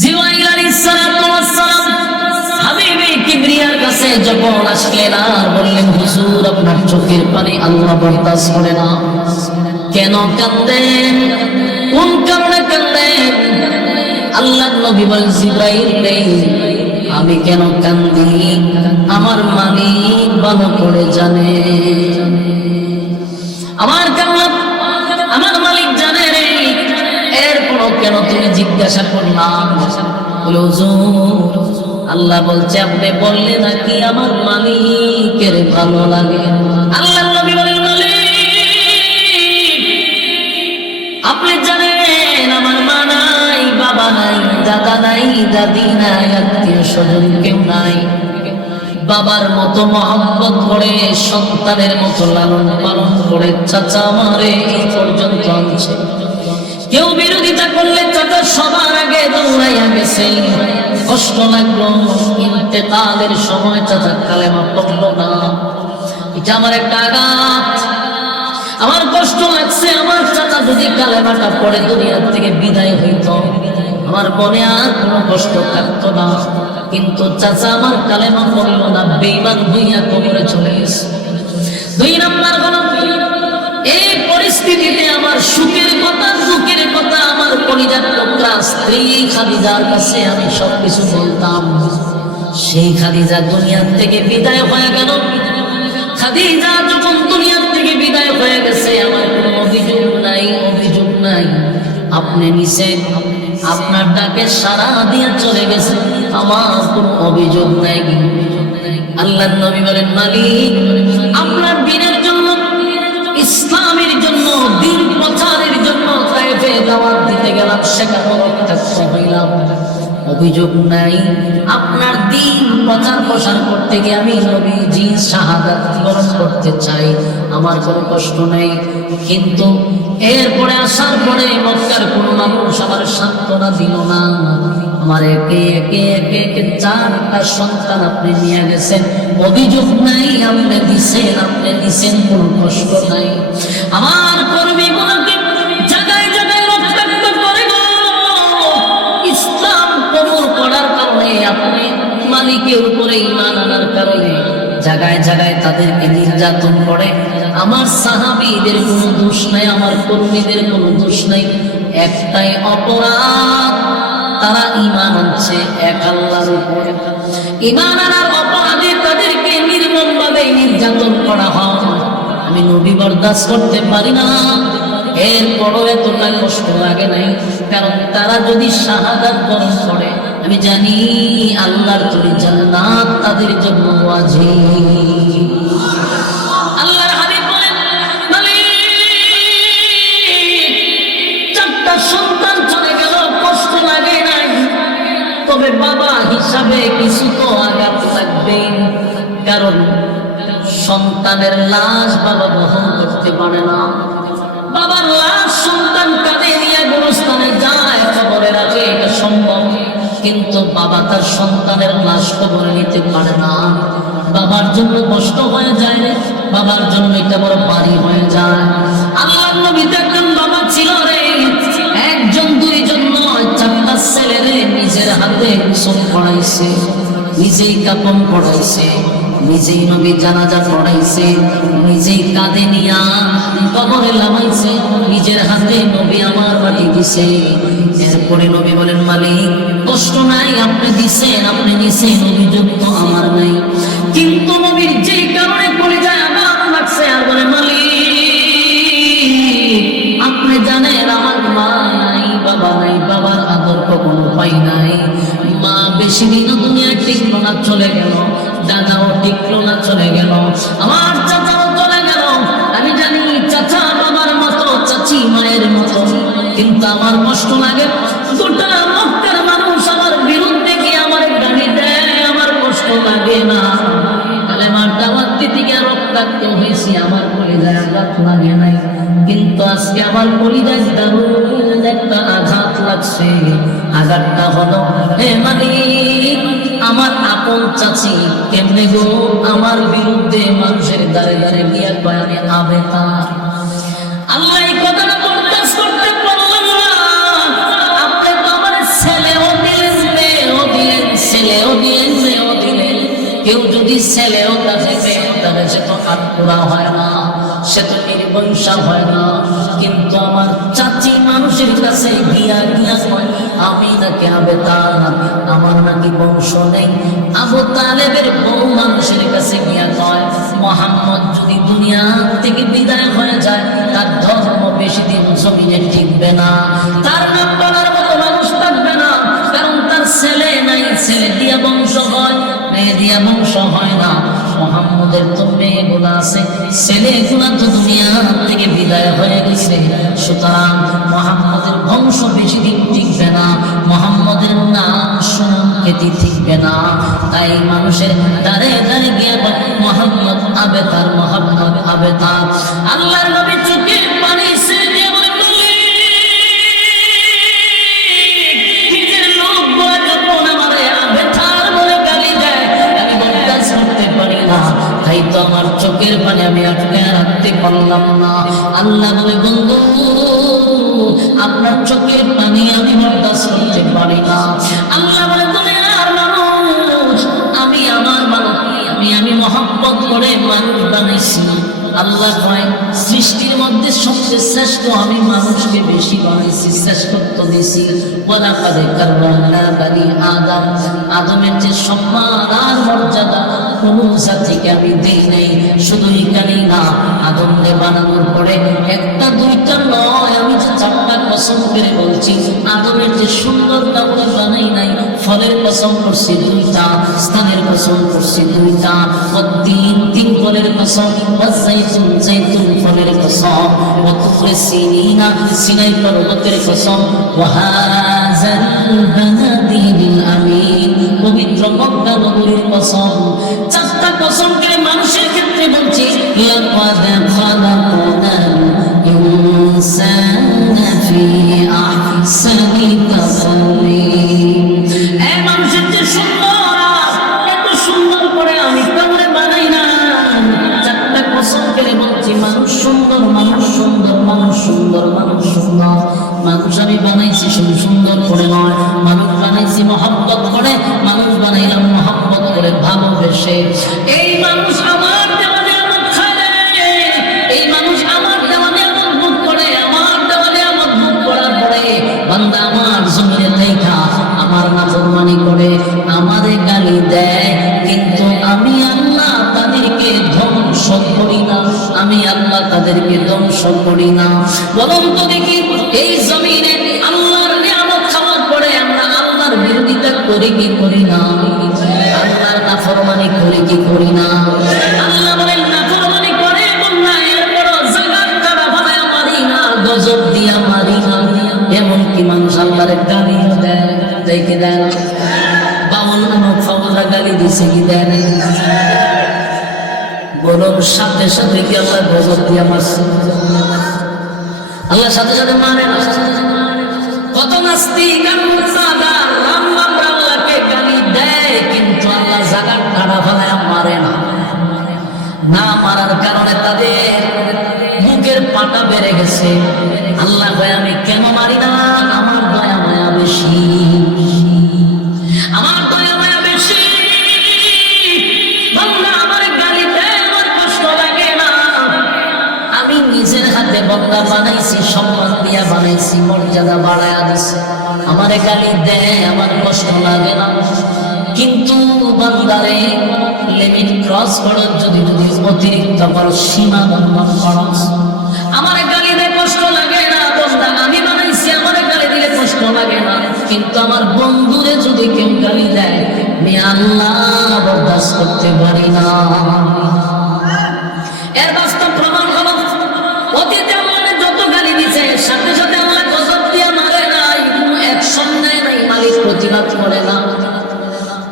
জিবরাইল আলাইহিস সালাতু ওয়াস সালাম হাবিবে কিবরিয়ার কাছে যখন আসলেন আর বললেন, হুজুর আপনার চোখের পানি আল্লাহ বরদাস্ত করে না। কেন কাঁদেন? কোন কারণে কাঁদেন? আল্লাহর নবী বলেন, জিবরাইল নেই, আমি কেন কাঁদি আমার মালিক ভালো করে জানে। আমার কান্না আমার মালিক জানে রে। এরপরও কেন তুমি জিজ্ঞাসা করলাম? হুজুর আল্লাহ বলছে, আপনি বললে নাকি আমার মালিকের ভালো লাগে। আল্লাহ নবী বলেন, মালিক আপনি জানেন আমার মা নাই, বাবা নাই, দাদা নাই, দাদি নাই, আত্মীয় স্বজন কেউ নাই। বাবার মতো মহব্বত করে, সন্তানের মতো লালন পালন করে চাচা আমারে এই পর্যন্ত আনছে। কেউ বিরোধিতা করলে চাচা সবার আগে দৌড়াইয়া গেছে। কষ্ট লাগলো, ইন্তেকালের সময় চাচা কালেমা পড়ল না। এটা আমার একটা আঘাত, আমার কষ্ট লাগছে। আমার চাচা যদি কালেমাটা পড়ে দুনিয়ার থেকে বিদায় হইত, আমার মনে আর কোনো কষ্ট থাকতো না। কিন্তু চাচা আমার কালেমা পড়ল না, বেঈমান হইয়া কবরে চলে গেছে। দুই নাম্বার হলো, এই পরিস্থিতিতে আমার সুখের কথা, দুঃখের কথা আমার কলিজার টুকরা স্ত্রী খাদিজার কাছে আমি সবকিছু বলতাম। সেই খাদিজা দুনিয়ার থেকে বিদায় হয়ে গেল। খাদিজা যখন দুনিয়ার থেকে বিদায় হয়ে গেছে, আমার কোনো অভিযোগ নাই, অভিযোগ নাই। আপনি নিছেন, আপনার ডাকে সাড়া দিয়ে চলে গেছে, আমার কোনো অভিযোগ নাই। আল্লাহর নবী বলেন, মালিক আপনার দিনের জন্য, ইসলামের জন্য, দিন প্রচারের জন্য তায়েফে দাওয়াত দিতে গেলাম, সেখানে রক্তাক্ত হইলাম, অভিযোগ নাই। আপনার দিন প্রচার প্রসার করতে গিয়ে আমি নবীজি শাহাদাত বরণ করতে চাই, আমার কোনো কষ্ট নেই। কিন্তু এরপরে আসার পরে মক্কার কোনো মানুষ আমার সান্ত্বনা দিল না। আমার একে একে একে একে 4টা সন্তান আপনি নিয়ে গেছেন, অভিযোগ নাই। আপনি দিছেন, আপনি দিছেন, কোনো কষ্ট নাই। আমার কর্মীগুলোকে জায়গায় জায়গায় রক্তাক্ত করে গো। ইসলাম কবুল করার কারণে, আপনি মালিকের উপরে ঈমান আনার কারণে জায়গায় জায়গায় তাদেরকে নির্যাতন করে। আমার সাহাবীদের কোনো দোষ নাই, আমার কর্মীদের কোনো দোষ নাই। একটাই অপরাধ, তারা ঈমান আনছে এক আল্লাহর উপর। ঈমান আনার অপরাধে তাদেরকে নির্মমভাবে নির্যাতন করা হয়। আমি নবী বরদাস্ত করতে পারি না। এরপরও এতটা কষ্ট লাগে নাই, কারণ তারা যদি শাহাদাত বরণ করে, আমি জানি আল্লাহর তৈরি জান্নাত তাদের জন্য ওয়াজিব। আল্লাহর হাবিব বলেন, মালিক 4টা সন্তান চলে গেল, কষ্ট লাগে নাই, তবে বাবা হিসাবে কিছু তো আঘাত লাগবে। কারণ সন্তানের লাশ বাবা বহন করতে পারে না। বাবার লাশ সন্তান কাঁধে নিয়ে গোরস্থানে যায়, কবরে রাখে, এটা সম্ভব। কিন্তু বাবা তার সন্তানের লাশ কবরে নিতে পারে না। বাবার জন্য কষ্ট হয়ে যায়, বাবার জন্য এটা বড় ভারী হয়ে যায়। আল্লাহর নবী তো একজন বাবা ছিল রে, একজন দুইজন নয়, 4টা ছেলেরে নিজের হাতে গোসল করাইছে, নিজেই কাফন পড়াইছে, নিজেই নবী জানাজা পড়াইছে, নিজেই কাঁধে নিয়া কবরে লামাইছে, নিজের হাতে নবী আমার বাড়ি দিছে। এরপরে নবী বলেন, মালিক কষ্ট নাই, আপনি দিছেন, আপনি নিছেন, অভিযোগ তো আমার নাই। কিন্তু নবীর যেই কারণে কলিজায় আঘাত লাগছে, আর বলে, মালিক আপনি জানেন আমার মা নাই, বাবা নাই, বাবার আদর কখনো পাই নাই। মা বেশি দিন দুনিয়ায় টিকলো না, চলে গেল। দাদাও টিকলো না, চলে গেল। আমার চাচাও চলে গেল। আমি জানি চাচা বাবার মতো, চাচি মায়ের মতো, কিন্তু আমার কষ্ট লাগে। গোটা মক্কার মানুষ আমার বিরুদ্ধে গিয়ে আমার গালি দেয়, আমার কষ্ট লাগে না। কালেমার দাওয়াত দিতে গিয়ে রক্তাক্ত হয়েছি, আমার কলিজায় আঘাত লাগে নাই। কিন্তু আজকে আমার কলিজায় দারুণ একটা আঘাত লাগছে। আঘাতটা হলো, হে মালিক আমার আপন চাচি কেমনে গো আমার বিরুদ্ধে মানুষের দ্বারে দ্বারে গিয়া কয় আমি আবেতা। আল্লাহ এই কথাটা বরদাস্ত করতে পারলাম না। আপনি তো আমার ছেলেও দিলেন ছেলেও দিলেন মেয়েও দিলেন। কেউ যদি ছেলেও তাকে মেয়েও তাকে, সে তো আটপুরা হয় না, সে তো নির্বংশা হয় না। কিন্তু আমার চাচি মানুষের কাছে গিয়া গিয়া কয় আমি নাকি আবেতার, আমার নাকি বংশ নেই। আবু তালেবের বউ মানুষের কাছে গিয়া কয় মুহাম্মদ যদি দুনিয়া থেকে বিদায় হয়ে যায় তার ধর্ম বেশি দিন জমিনে টিকবে না, তার নাম বলার মতো মানুষ থাকবে না, কারণ তার ছেলে নাই, ছেলে দিয়া বংশ হয়, মেয়ে দিয়া বংশ হয় না। মুহাম্মদের তো মেয়েগুলা আছে, ছেলেগুলা তো দুনিয়া থেকে বিদায় হয়ে গেছে, সুতরাং মুহাম্মদের বংশ বেশি দিন টিকবে না, মুহাম্মদের নাম সুখ্যাতি টিকবে না। তাই মানুষের দাঁড়ে দাঁড়িয়ে গিয়ে মুহাম্মদ আবেতার, মুহাম্মদ আবেতার। আল্লাহর নবী চোখের পানি ছেড়ে দিয়ে বলে নিজের লোক বলে যখন আমার আবেতার বলে গালি দেয় আমি বরদাস্ত করতে পারি না, তাই তো আমার চোখের পানি আমি আটকে রাখতে পারলাম না। আল্লাহ বলে বন্ধু আপনার চোখের পানি আমি বরদাস্ত করতে পারি না। আল্লাহ বলে দুনিয়ার মানুষ আমি আমার মানুষ আমি মহব্বত করে মানুষ বানাইছি। আল্লাহ কয় সৃষ্টির মধ্যে সবচেয়ে শ্রেষ্ঠ আমি মানুষকে বেশি বানাইছি, শ্রেষ্ঠত্ব দিয়েছি। ওয়ালাকাদ কাররামনা বানি আদম, আদমের যে সম্মান আর মর্যাদা কোনো জাতিকে আমি দেই নাই। শুধু এখানেই না, আদমকে বানানোর পরে একটা দুইটা নয়, আমি যে চারটা কসম করে বলছি, আদমের যে সুন্দরটা বলে বানাই নাই। ফলের কসম করছি দুইটা, স্থানের কসম করছি দুইটা, তিন ফলের কসম, জাইতুন জাইতুন ফলের কসম, ওয়াতুরে সিনিনা সিনাই পর্বতের কসম, ওয়াহাজাল বানাদিল আমিন পবিত্র মক্কা নগরীর কসম। চারটা কসম করে মানুষের ক্ষেত্রে বলছি লাকাদ খালাকনাল ইনসানা ফি আহসানি তাকওয়িম। এই মানুষের যে সুন্দর, এত সুন্দর করে আমি কাউরে বানাই না। চারটা কসম করে বলছি মানুষ সুন্দর, মানুষ সুন্দর, মানুষ সুন্দর, মানুষ সুন্দর। মানুষ আমি বানাইছি শুধু সুন্দর করে নয়, মানুষ বানাইছি মহব্বত করে, মানুষ বানাইলাম মহব্বত করে ভালোবেসে। এই মানুষ আমার দেওয়া নিয়ামত খায়, এই মানুষ আমার দেওয়া নিয়ামত ভোগ করে, আমার দেওয়া নিয়ামত ভোগ করার পরে বান্দা আমার জমিনে দেখা আমার নাফরমানি করে, আমারে গালি দেয়, কিন্তু আমি আল্লাহ তাদেরকে ধ্বংস করি না, আমি আল্লাহ তাদেরকে ধ্বংস করি না। বরং তো দেখি এই জমিনে আল্লাহর নিয়ামত খাওয়ার পরে আমরা আল্লাহর বিরোধিতা করি কি করি না, আল্লাহর নাফরমানি করি কি করি না। আল্লাহ বলেন নাফরমানি করে বলনা, এরপরও জাগাত কাটা বানায় মারি না, গজব দিয়া মারি না। এমনকি মানুষ আল্লাহর গালিও দেয়, দেয় কি দেয় না? বাউল ফাউলরা গালি দিছে কি দেয় না? বরং সাথে সাথে কি আল্লাহ গজব দিয়া মারছে? আল্লাহ সাথে সাথে মানে না। কত নাস্তিক আর মুরতাদ আল্লাহকে গালি দেয়, কিন্তু আল্লাহ জাগাত কাটা বানায় মারে না। না মারার কারণে তাদের মুখের পাটা বেড়ে গেছে। আল্লাহ কয় আমি কেন মারি না? আমার দয়া মায়া বেশি, আমার দয়া মায়া বেশি। বান্দা আমার গালি দেয়, আমার কষ্ট লাগে না। আমি নিজের হাতে বান্দা বানাইছি, সম্মান দিয়া বানাইছি, মর্যাদা বাড়ায়া দিছি। আমারে গালি দেয়, আমার কষ্ট লাগে না। কিন্তু বান্দারে লিমিট ক্রস করো, যদি অতিরিক্ত করো, সীমা লঙ্ঘন করো, আমারে গালি দিয়ে কষ্ট লাগে না। বন্ধা আমি বানাইছি, আমারে গালি দিলে কষ্ট লাগে না। কিন্তু আমার বন্ধুরে যদি কেউ গালি দেয়, আমি আল্লাহ বরদাস্ত করতে পারি না। এর বাস্তব প্রমাণ হলো অতীতে আমাদের যত গালি দিয়েছে, সাথে সাথে আমার গজব দিয়ে মারে নাই, কোনো অ্যাকশন নেয় নাই, মালিক প্রতিবাদ করে না।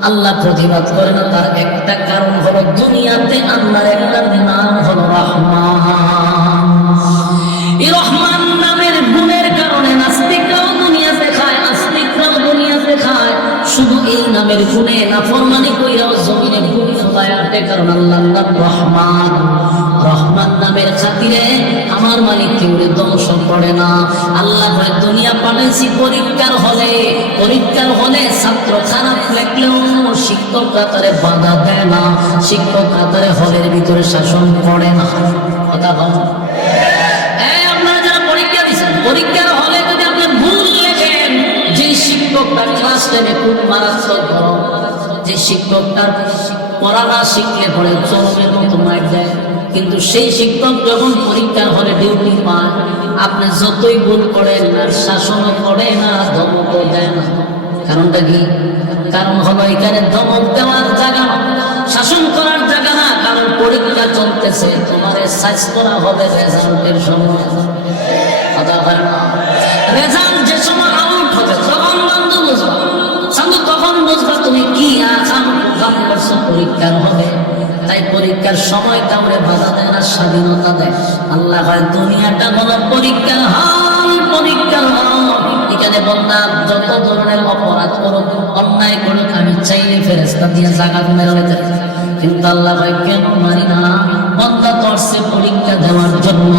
আল্লাহ প্রতিবাদ করে না, তার একটা কারণ হলো দুনিয়াতে আল্লাহর একটা নাম হলো রহমান। এই রহমান নামের গুণের কারণে নাস্তিকরাও দুনিয়াতে খায়, আস্তিকরাও দুনিয়াতে খায়। শুধু এই নামের গুণে নাফরমানি কইরাও জমিনে ভূমি ফলায় আটে, কারণ আল্লাহর নাম রহমান। রহমান নামের খাতিরে আমার মালিক কেউ ধ্বংস করে না। আল্লাহ দুনিয়া পাঠাইছি পরীক্ষার হলে, পরীক্ষার হলে ছাত্র খারাপ লেখলে থাকলেও শিক্ষকরা তারে বাধা দেয় না, শিক্ষকরা তারে হলের ভিতরে শাসন করে না। কথা বলো। আপনারা যারা পরীক্ষা দিচ্ছেন, পরীক্ষার হলে যদি আপনি ভুল লেখেন, যে শিক্ষকটা ক্লাস টেনে খুব মারাত্মক ধরো, যে শিক্ষকটার পড়া না শিখলে পরে চরমের মতো মার দেয়, কিন্তু সেই শিক্ষক যখন পরীক্ষার হলে ডিউটি পায়, আপনি যতই ভুল করেন আর শাসনও করে না, ধমকও দেয় না। কারণটা কি? কারণ হলো এখানে ধমক দেওয়ার জায়গা না, শাসন করার জায়গা না। কারণ পরীক্ষা চলতেছে, তোমার সাইজ করা হবে রেজাল্টের সময়। কথা হয় না? রেজাল্ট যে সময় আউট হবে তখন বন্ধু বুঝবা, সাধু তখন বুঝবা তুমি কি আকাম প্রোগ্রাম করছো পরীক্ষার হবে। তাই পরীক্ষার সময় কাউরে বাধা দেয় না, স্বাধীনতা দেয়। আল্লাহ হয় দুনিয়াটা হলো পরীক্ষার হল, পরীক্ষার হল। এখানে বন্দা যত ধরনের অপরাধ করুক, অন্যায় করুক, আমি চাইলে ফেরেশতা দিয়ে জাকাত মেরে নিতে, কিন্তু আল্লাহ ভাই কেন মানি না? বন্দা করছে পরীক্ষা দেওয়ার জন্য।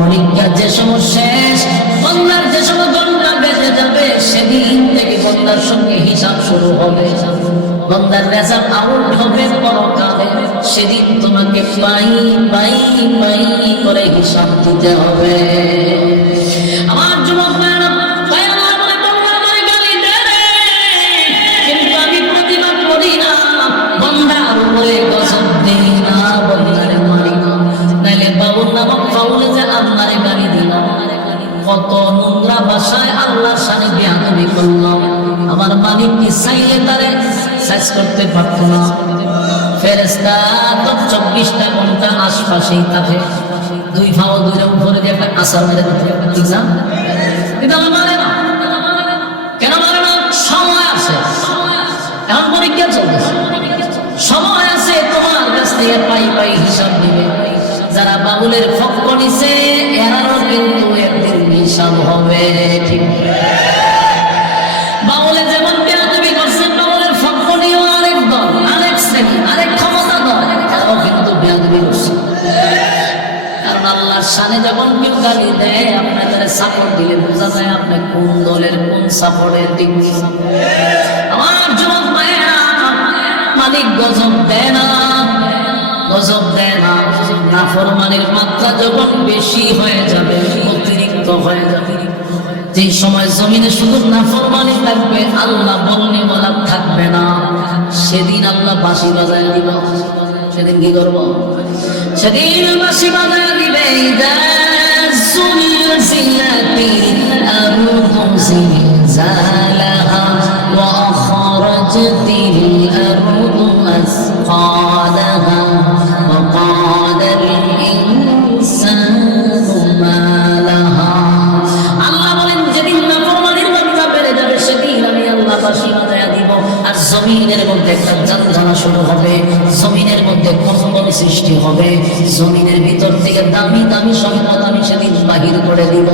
পরীক্ষা যে সময় শেষ, বন্দার যে সময় ঘন্টা বেজে যাবে, সেদিন থেকে বন্দার সঙ্গে হিসাব শুরু হবে। বন্দার রেজাল্ট আউট হবে পরকালে, সেদিন তোমাকে পাই পাই পাই করে হিসাব দিতে হবে। আমার যুবক ভাইরা, ভাইরা বলে বন্দা আমারে গালি দেয় রে, কিন্তু আমি প্রতিবাদ করি না। বন্দার উপরে গজব দেই না, বন্দারে মারি না। নাইলে বাবুর নামক ফাউলে যে আল্লাহরে গালি দিলাম, কত নোংরা ভাষায় আল্লাহর সামনে বেয়াদবি করলাম। আমার মালিক কি চাইলে তারে সাইজ করতে পারতো না? ফেরেশতা তো 24টা ঘন্টা আশপাশেই থাকে, দুই ফাও দুইটা উপরে দিয়ে একটা আসার মেরে দিতে, ঠিক না? কিন্তু আমার মানে না। কেন মানে না? সময় আছে, এখন পরীক্ষা চলতেছে, সময় আছে, তোমার কাছ থেকে পাই পাই হিসাব দিবে। যারা বাবুলের পক্ষ নিছে এরারও কিন্তু একদিন হিসাব হবে, ঠিক? বাবুলে যেমন বেয়াদবি করছে, বাবুলের পক্ষ নিয়েও আরেক দল, আরেক শ্রেণী, আরেক ক্ষমতা দল, এরাও কিন্তু বেয়াদবি করছে। কারণ আল্লাহর শানে যখন কেউ গালি দেয়, আপনাদের সাপোর্ট দিলে বোঝা যায় আপনি কোন দলের, কোন সাপোর্টের দিক। আমার যুবক ভাইয়েরা, মালিক গজব দেয় না, গজব দেয় না। নাফরমানের মাত্রা যখন বেশি হয়ে যাবে, অতিরিক্ত হয়ে যাবে, যে সময় জমিনে শুধু নাফরমানি থাকবে, আল্লাহ বলনি বলা থাকবে না, সেদিন আল্লাহ বাঁশি বাজায় দিব। সেদিন কি করব? সেদিন বাঁশি বাজায় দিবে। ইযা সুলসিলাতিল আরদু জিলজালাহা ওয়া আখরাজাতিল আরদু আসকালাহা ওয়া ক্বালাল ইনসানু মা লাহা। আল্লাহ বলেন যেদিন নাফরমানির মাত্রা বেড়ে যাবে, সেদিন আমি আল্লাহ বাঁশি বাজায় দিব। আর জমিনের মধ্যে একটা ঝঞ্ঝনা শুরু হবে, জমিনের মধ্যে কম্পন সৃষ্টি হবে, জমিনের ভিতর থেকে দামি দামি সম্পদ আমি সেদিন বাহির করে দিব।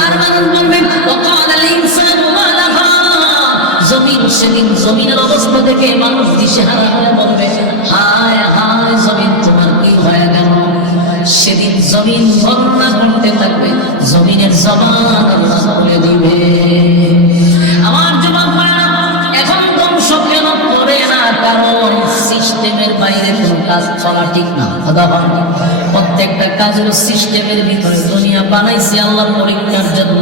আর মানুষ বলবে ওয়াকালাল ইনসানু মা লাহা। জমিন সেদিন জমিনের অবস্থা দেখে মানুষ দিশেহারা হয়ে বলবে, হায় হায় জমিন তোমার কি হয়ে গেল? সেদিন জমিন বর্ণনা করতে থাকবে, জমিনের জবান আল্লাহ বলে দিবে। আমার যুবক ভাইরা, এখন ধ্বংস কেন করে না? কারণ সিস্টেমের বাইরে কোনো কাজ চলা ঠিক না। কথা বলেন, প্রত্যেকটা কাজের সিস্টেমের ভিতরে দুনিয়া বানাইছে আল্লাহ পরীক্ষার জন্য।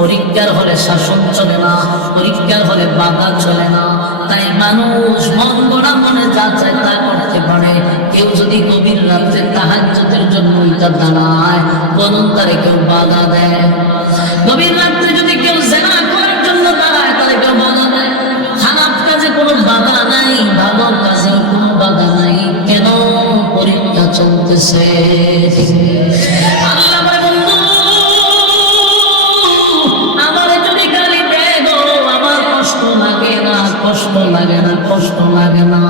পরীক্ষার হলে শাসন চলে না, পরীক্ষার হলে বাধা চলে না। তাই মানুষ মন গড়া মনে যা চায় তা করতে পারে। কেউ যদি গভীর রাত্রে তাহাজ্জুদের জন্য উঠে দাঁড়ায়, বলুন তারে কেউ বাধা দেয়? গভীর রাত্রে যদি কেউ জিনা করার জন্য দাঁড়ায়, তারে কেউ বাধা দেয়? খারাপ কাজে কোনো বাধা নাই, ভালো কাজে কোনো বাধা নাই। কেন? পরীক্ষা চলতেছে। আল্লাহ বলে, বন্ধু আমারে যদি গালি দেয় গো, আমার কষ্ট লাগে না, কষ্ট লাগে না, কষ্ট লাগে না।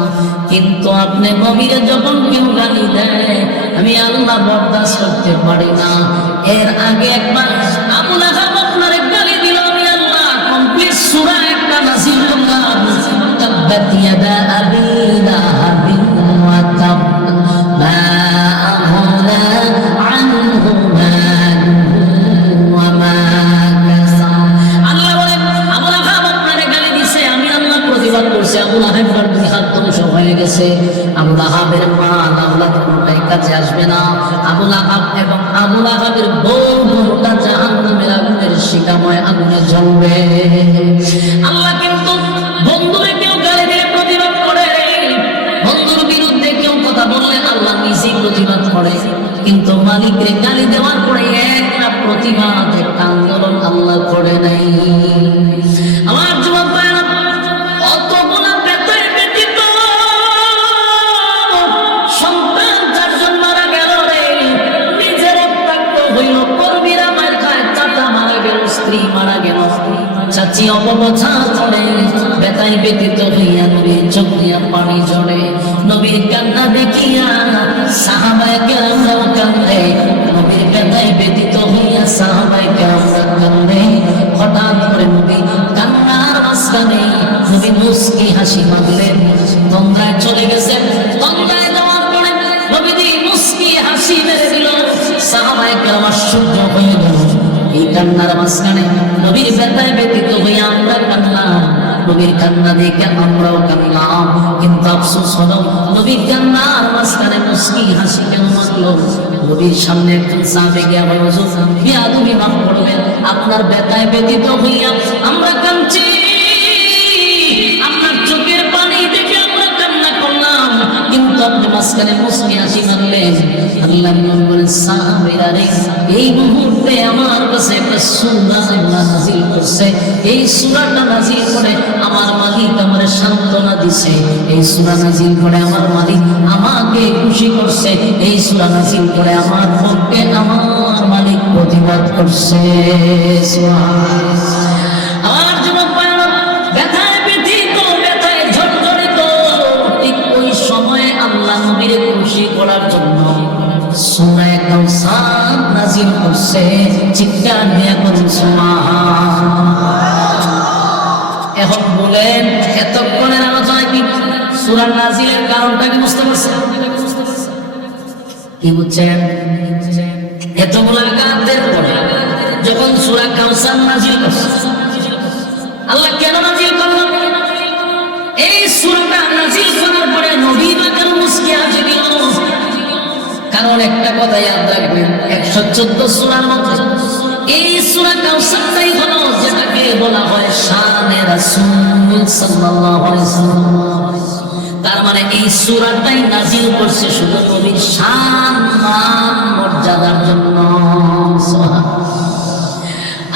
কিন্তু আপনি গভীরে যখন কেউ গালি দেয়, আমি আল্লাহ বরদাস্ত করতে পারি না। এর আগে একবার আবু লাহাব আপনারে গালি দিল, আমি আল্লাহ কমপ্লিট সূরা একটা নাযিল করলাম, তাব্বাত ইয়াদা আবি লাহাবিন ওয়া তাব মা আগনা আনহু মালুহু ওয়া মা কাসাব। আল্লাহ বলেন আবু লাহাব আপনারে গালি দিছে, আমি আল্লাহ প্রতিবাদ প্রতিবাদ করছে, আবু লাহাবের দুই হাত ধ্বংস হয়ে গেছে। আবু লাহাবের মা আল্লাহ কোনটাই কাছে আসবে না। আবু লাহাব এবং আবু লাহাবের বউ দুটা জাহান্নামের আগুনের শিখাময় আগুনে জ্বলবে। আল্লাহ কিন্তু বন্ধুরে কেউ গালি দিয়ে প্রতিবাদ করে, বন্ধুর বিরুদ্ধে কেউ কথা বললে আল্লাহ নিজেই প্রতিবাদ করে। কিন্তু মালিকরে গালি দেওয়ার পরে একটা প্রতিবাদ, একটা আন্দোলন আল্লাহ করে নাই। আমার যুবক ভাইরা, অতগুলা বেতন ব্যতীত সন্তান চারজন মারা গেল রে, নিজের রক্তাক্ত হইল, কর্মীরা মার খায়, চাচা মারা গেল, স্ত্রী মারা গেল, চাচি অপপ্রচার করে, বেতাই ব্যতীত হইয়া নবীর চোখ দিয়া পানি ঝরে। নবীর কান্না দেখিয়া সাহাবায়ে কেরামরাও কান্দে, নবীর বেতাই ব্যতীত হইয়া সাহাবায়ে কেরামরা কান্দে। হঠাৎ করে নবী কান্নার মাঝখানে নবী মুস্কি হাসি মারলেন, তন্দ্রায় চলে গেছেন। তন্দ্রায় যাওয়ার পরে নবীজি মুস্কি হাসি মেরে দিল। সাহাবায়ে কেরাম আশ্চর্য হয়ে গেল, এই কান্নার মাঝখানে নবীর বেতায় ব্যতীত হইয়া আমরা কান্নাম, নবীর কান্না দেখে আমরাও কান্নাম। কিন্তু আফসোস হলো, নবীর কান্নার মাঝখানে মুস্কি হাসি কেন মারলো? নবীর সামনে একজন সাহাবী গিয়া বলল, হুজুর বিয়াদবি মাফ করবেন, আপনার বেতায় ব্যতীত হইয়া আমরা কাঁদছি, আপনার চোখের পানি দেখে আমরা কান্না করলাম, কিন্তু আপনি মাঝখানে মুস্কি হাসি মারলেন। আল্লাহ বলেন, সাহাবীরা রে, এই মুহূর্তে আমার কাছে একটা সূরা আল্লাহ নাযিল করছে। এই সূরাটা নাযিল করে আমার মালিক আমারে সান্ত্বনা দিছে। এই সূরা নাযিল করে আমার মালিক আমাকে খুশি করছে। এই সূরা নাযিল করে আমার পক্ষে আমার মালিক প্রতিবাদ করছে। সুবহানাল্লাহ। আমার যুবক ভাইরা, ব্যথায় ব্যথিত, ব্যথায় ঝরঝরিত, ঠিক ওই সময়ে আল্লাহ নবীর খুশি করার জন্য সূরা কাউসার নাযিল করছে। চিৎকার দিয়ে বলুন সুবহানাল্লাহ। এখন বলেন, এতক্ষণের আলোচনা কি সূরা নাযিলের কারণটা কি বুঝতে পারছেন? কি বুঝছেন? এতগুলো আয়াতের পরে যখন সূরা কাউসার নাযিল করছে, আল্লাহ কেন নাযিল করলেন? এই সূরাটা নাযিল করার পরে নবী পাকের মুস্কি হাসি দিল। কারণ একটা কথা ইয়াদ রাখবেন, 114 সূরার মধ্যে এই সূরা কাউসারটাই হলো যেটাকে বলা হয় শানে রাসূল সাল্লাল্লাহু আলাইহি ওয়াসাল্লাম। তার মানে এই সূরাটাই নাযিল করছে শুধু নবীর শান মান মর্যাদার জন্য।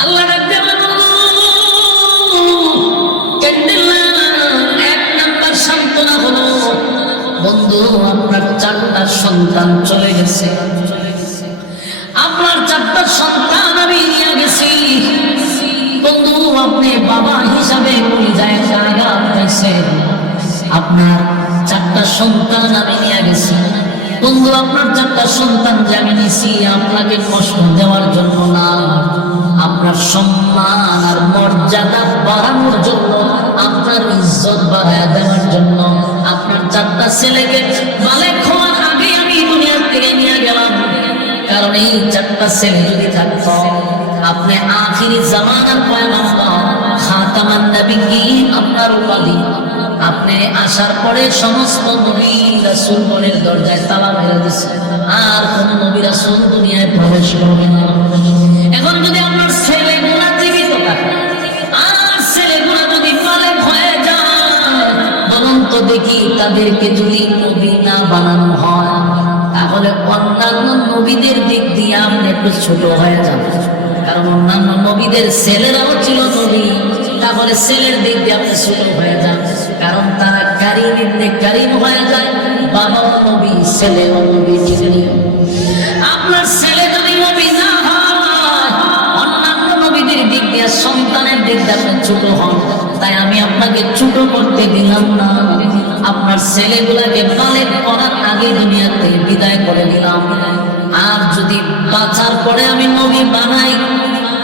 আল্লাহ রাব্বুল আলামিন এক নাম্বার সান্ত্বনা হলো, বন্ধু আপনার 4টা সন্তান চলে গেছে, আপনার 4টা সন্তান আমি নিয়ে গেছি। বন্ধু আপনি বাবা হিসাবে কলিজায় আঘাত পাইছেন, আপনার 4টা সন্তান আমি নিয়ে গেছি। বন্ধু আপনার 4টা সন্তান যে আমি নিছি আপনাকে কষ্ট দেওয়ার জন্য না, আপনার সম্মান আর মর্যাদা বাড়ানোর জন্য, আপনার ইজ্জত বাড়ায় দেওয়ার জন্য। আপনার 4টা ছেলেকে বালেক হওয়ার আগে আমি দুনিয়া থেকে নিয়ে গেলাম। কারণ এই 4টা ছেলে যদি থাকতো, আপনি আখিরি জামানার পয়গম্বর খাতামান নবিয়্যিন, আপনার উপাধি, আপনি আসার পরে সমস্ত নবী রাসূলের দরজায় তালা মেরে দিছে, আর কোন নবী রাসূল দুনিয়ায় প্রবেশ করবে না। এখন যদি আপনার ছেলেগুলা জীবিত থাকে আর ছেলেগুলা যদি বালেক হয়ে যায়, বলুন তো দেখি, তাদেরকে যদি নবী না বানানো হয়, তাহলে অন্যান্য নবীদের দিক দিয়ে আপনি একটু ছোট হয়ে যাবেন। কারণ অন্যান্য নবীদের ছেলেরাও ছিল নবী, তাহলে ছেলের দিক দিয়ে আপনি ছোট হয়ে যান। কারণ তারা কারিম ইবনে কারিম হয়ে যায়, বাবাও নবী, ছেলেও নবী। আপনার ছেলে যদি নবী না হয়, অন্যান্য নবীদের দিক দিয়ে, সন্তানের দিক দিয়ে আপনি ছোট হন। তাই আমি আপনাকে ছোট করতে দিলাম না, আপনার ছেলেগুলাকে বালেক করার আগে দুনিয়াতে বিদায় করে দিলাম। আর যদি বাঁচার পরে আমি নবী বানাই,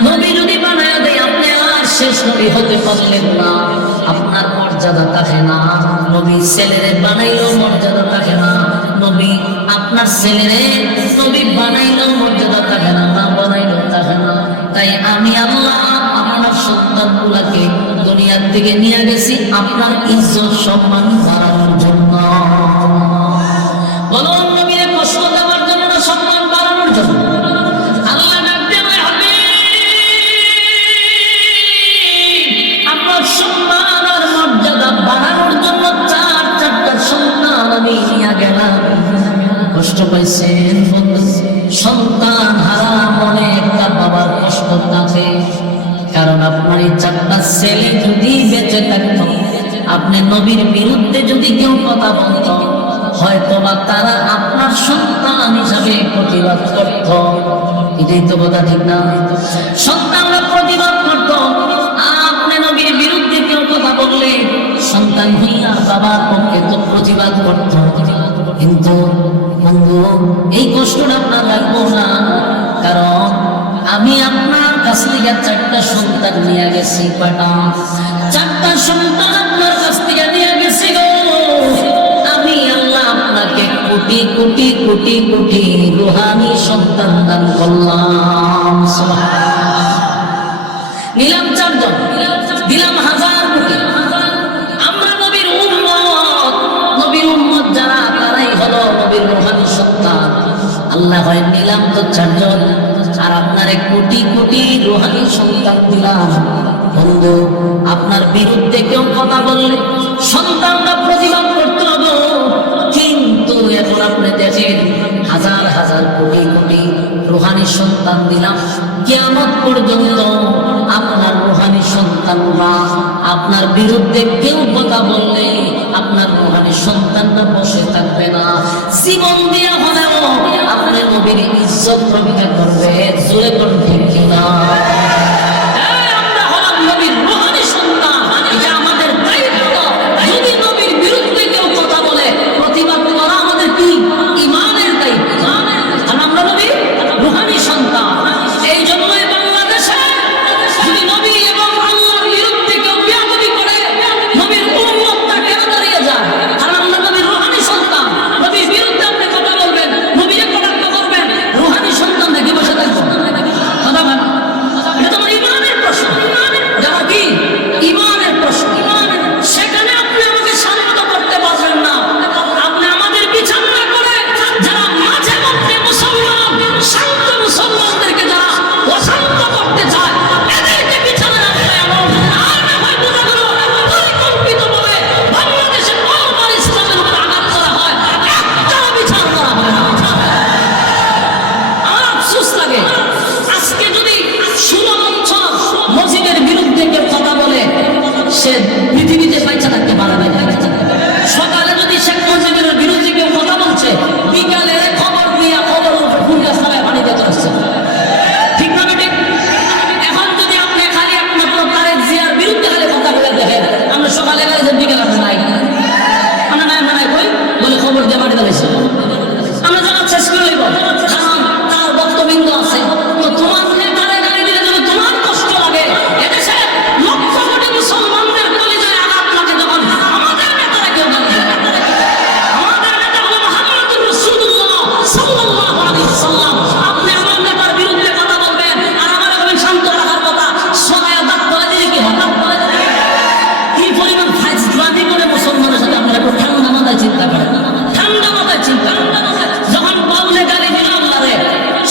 নবী যদি বানায় দেয়, আপনি আর শেষ নবী হতে পারলেন না, আপনার মর্যাদা থাকে না। নবী ছেলেরে বানাইলেও মর্যাদা থাকে না, নবী আপনার ছেলেরে নবী বানাইলেও মর্যাদা থাকে না, না বানাইলেও থাকে না। তাই আমি আল্লাহ আপনার সন্তানগুলাকে দুনিয়া দুনিয়ার থেকে নিয়ে গেছি আপনার ইজ্জত সম্মান বাড়ানোর জন্য। বলুন নবীকে কষ্ট দেওয়ার জন্য না সম্মান বাড়ানোর জন্য? আল্লাহ ডাক দেয় আপনার সম্মান আর মর্যাদা বাড়ানোর জন্য চারটা সন্তান আমি নিয়ে গেলাম। কষ্ট পাইছেন সন্তান হারা মনে একটা বাবার কষ্ট থাকে, কারণ আপনার এই চারটা ছেলে যদি বেঁচে থাকতো, আপনি নবীর বিরুদ্ধে যদি কেউ কথা বলতো, হয়তো বা তারা আপনার সন্তান হিসাবে প্রতিবাদ করত। এটাই তো কথা, ঠিক না? সন্তানরা প্রতিবাদ করত, আপনি নবীর বিরুদ্ধে কেউ কথা বললে সন্তান হইয়া বাবার পক্ষে তো প্রতিবাদ করত। কিন্তু বন্ধু, এই কষ্টটা আপনার লাগবো না, কারণ আমি আপনার কাছ থেকে চারটা সন্তান নিয়ে গেছি। কয়টা? চারটা সন্তান আপনার কাছ থেকে নিয়ে গেছি গো। আমি আল্লাহ আপনাকে কোটি কোটি কোটি কোটি রুহানি সন্তান দান করলাম। নিলাম চারজন, দিলাম হাজার কোটি। আমরা নবীর উম্মত, নবীর উম্মত যারা তারাই হলো নবীর রুহানি সন্তান। আল্লাহ হয় নিলাম তো চারজন, আর আপনার কোটি কোটি রুহানি সন্তান দিলাম। বন্ধু, আপনার বিরুদ্ধে কেউ কথা বললে সন্তানরা প্রতিবাদ করতে হবে, কিন্তু এখন আপনি দেখেন হাজার হাজার কোটি কোটি রুহানি সন্তান দিলাম। কিয়ামত পর্যন্ত আপনার রুহানি সন্তানরা আপনার বিরুদ্ধে কেউ কথা বললে আপনার রুহানি সন্তানরা বসে থাকবে না, জীবন দিয়ে হলেও আপনি নবীর ইজ্জত রক্ষা করবে। জোরে করে ঠিক কিনা? আমরা হলাম নবীর রুহানি সন্তান, এটা আমাদের দায়িত্ব। যদি নবীর বিরুদ্ধে কেউ কথা বলে প্রতিবাদ করা আমাদের কি ইমানের দায়িত্ব, কারণ আমরা নবীর রুহানি সন্তান। এই জন্যই বাংলাদেশে যদি নবী এবং আল্লাহর বিরুদ্ধে কেউ বিয়াদবি করে, নবীর উম্মতটা কেন দাঁড়িয়ে যায়? কারণ আমরা নবীর রুহানি সন্তান। নবীর বিরুদ্ধে আপনি কথা বলবেন, নবীকে কটাক্ষ করবেন, রুহানি সন্তান দেখে বসে থাকবেন। কথা বলেন, এটা তোমার ইমানের প্রশ্ন। এটা কি ইমানের প্রশ্ন? সেখানে আপনি আমাকে শান্ত করতে পারবেন না। আপনি আমাদের বিচার না করে যারা মাঝে মধ্যে মুসলমান, শান্ত মুসলমানদেরকে যারা অশান্ত করতে চায়, এদেরকে বিচারে রাখতে এমন আর না হয় বোঝাগুলো পরিকল্পিতভাবে বাংলাদেশের বারবার ইসলামের উপর আঘাত করা হয়, একটাও বিচার করা হয় না। আমার আফসোস লাগে, আজকে যদি 16 বছর মসজিদের বিরুদ্ধে কেউ কথা বলে, সে পৃথিবীতে পয়সা থাকতে পারে না। সকালে যদি শেখ মুজিবের বিরুদ্ধে কেউ কথা বলছে, বিকালে খবর দিয়া খবর ফুলটা সালায় পানিতে চলছে। ঠিক না ঠিক? এখন যদি আপনি খালি একমাত্র তারেক জিয়ার বিরুদ্ধে খালি কথা বলে দেখেন, আমরা সকালে গেলে বিকেল আপনি নাই, আমরা নাই আমরা নাই কই বলে খবর দিয়ে মাটিতে গেছে, আমরা যখন শেষ করে লইব, কারণ তার বক্তব্য আছে। তো তোমার নেতারে গালি দিলে যদি তোমার কষ্ট লাগে, এদেশে লক্ষ কোটি মুসলমানদের কলিজায় আঘাত লাগে, যখন আমাদের নেতারা কেউ গালি দেয়। আমাদের নেতা হলো মুহাম্মদুর রাসূলুল্লাহ সাল্লাল্লাহু আলাইহি ওয়াসাল্লাম। আপনি আমার নেতার বিরুদ্ধে কথা বলবেন আর আমার বলবেন শান্ত রাখার কথা, সবাই দাঁত বলে দিলে কি হবে? কি পরিমাণ ফাইজলামি করে মুসলমানের সাথে আপনারা একটু ঠান্ডা মাথায় চিন্তা করেন, ঠান্ডা মাথায় চিন্তা। যখন বললে গালি দিল আল্লাহরে,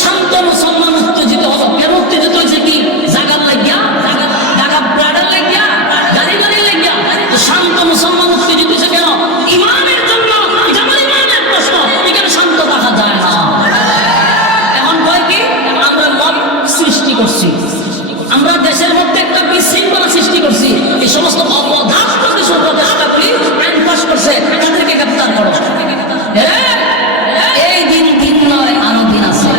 শান্ত মুসলমান উত্তেজিত হলো। কেন উত্তেজিত হয়েছে? কি জাগার লাগিয়া, জাগা ব্রাডার লাগিয়া, গাড়ি বাড়ি লাগিয়া? তো শান্ত মুসলমান উত্তেজিত হয়েছে কেন? ইমানের জন্য। এটা আমার ইমানের প্রশ্ন, এখানে শান্ত রাখা যায় না। এখন কয় কি আমরা মত সৃষ্টি করছি, আমরা দেশের মধ্যে একটা বিশৃঙ্খলা সৃষ্টি করছি। এই সমস্ত অপদার্থ কিছু উপদেষ্টা করি আইন পাস করছে, তাদেরকে গ্রেফতার করো। এই দিন দিন নয়, আরো দিন আছে।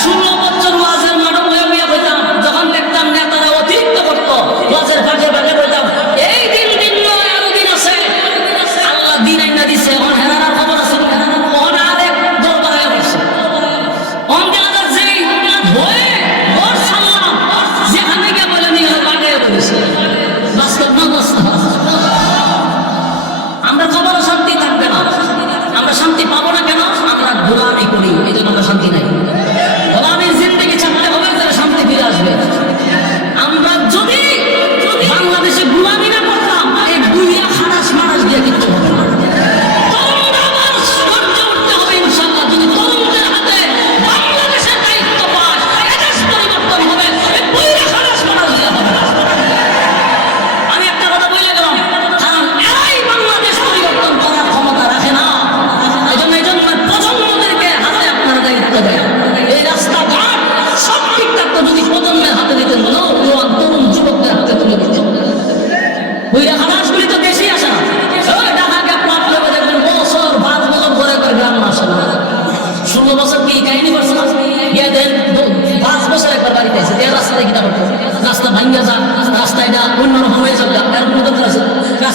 16 বছর ওয়াজের মাঠে বয়ে বয়ে বইতাম, যখন দেখতাম নেতারা অতিরিক্ত করতো, ওয়াজের ফাঁকে ফাঁকে বইতাম, এই দিন দিন নয়, আরো দিন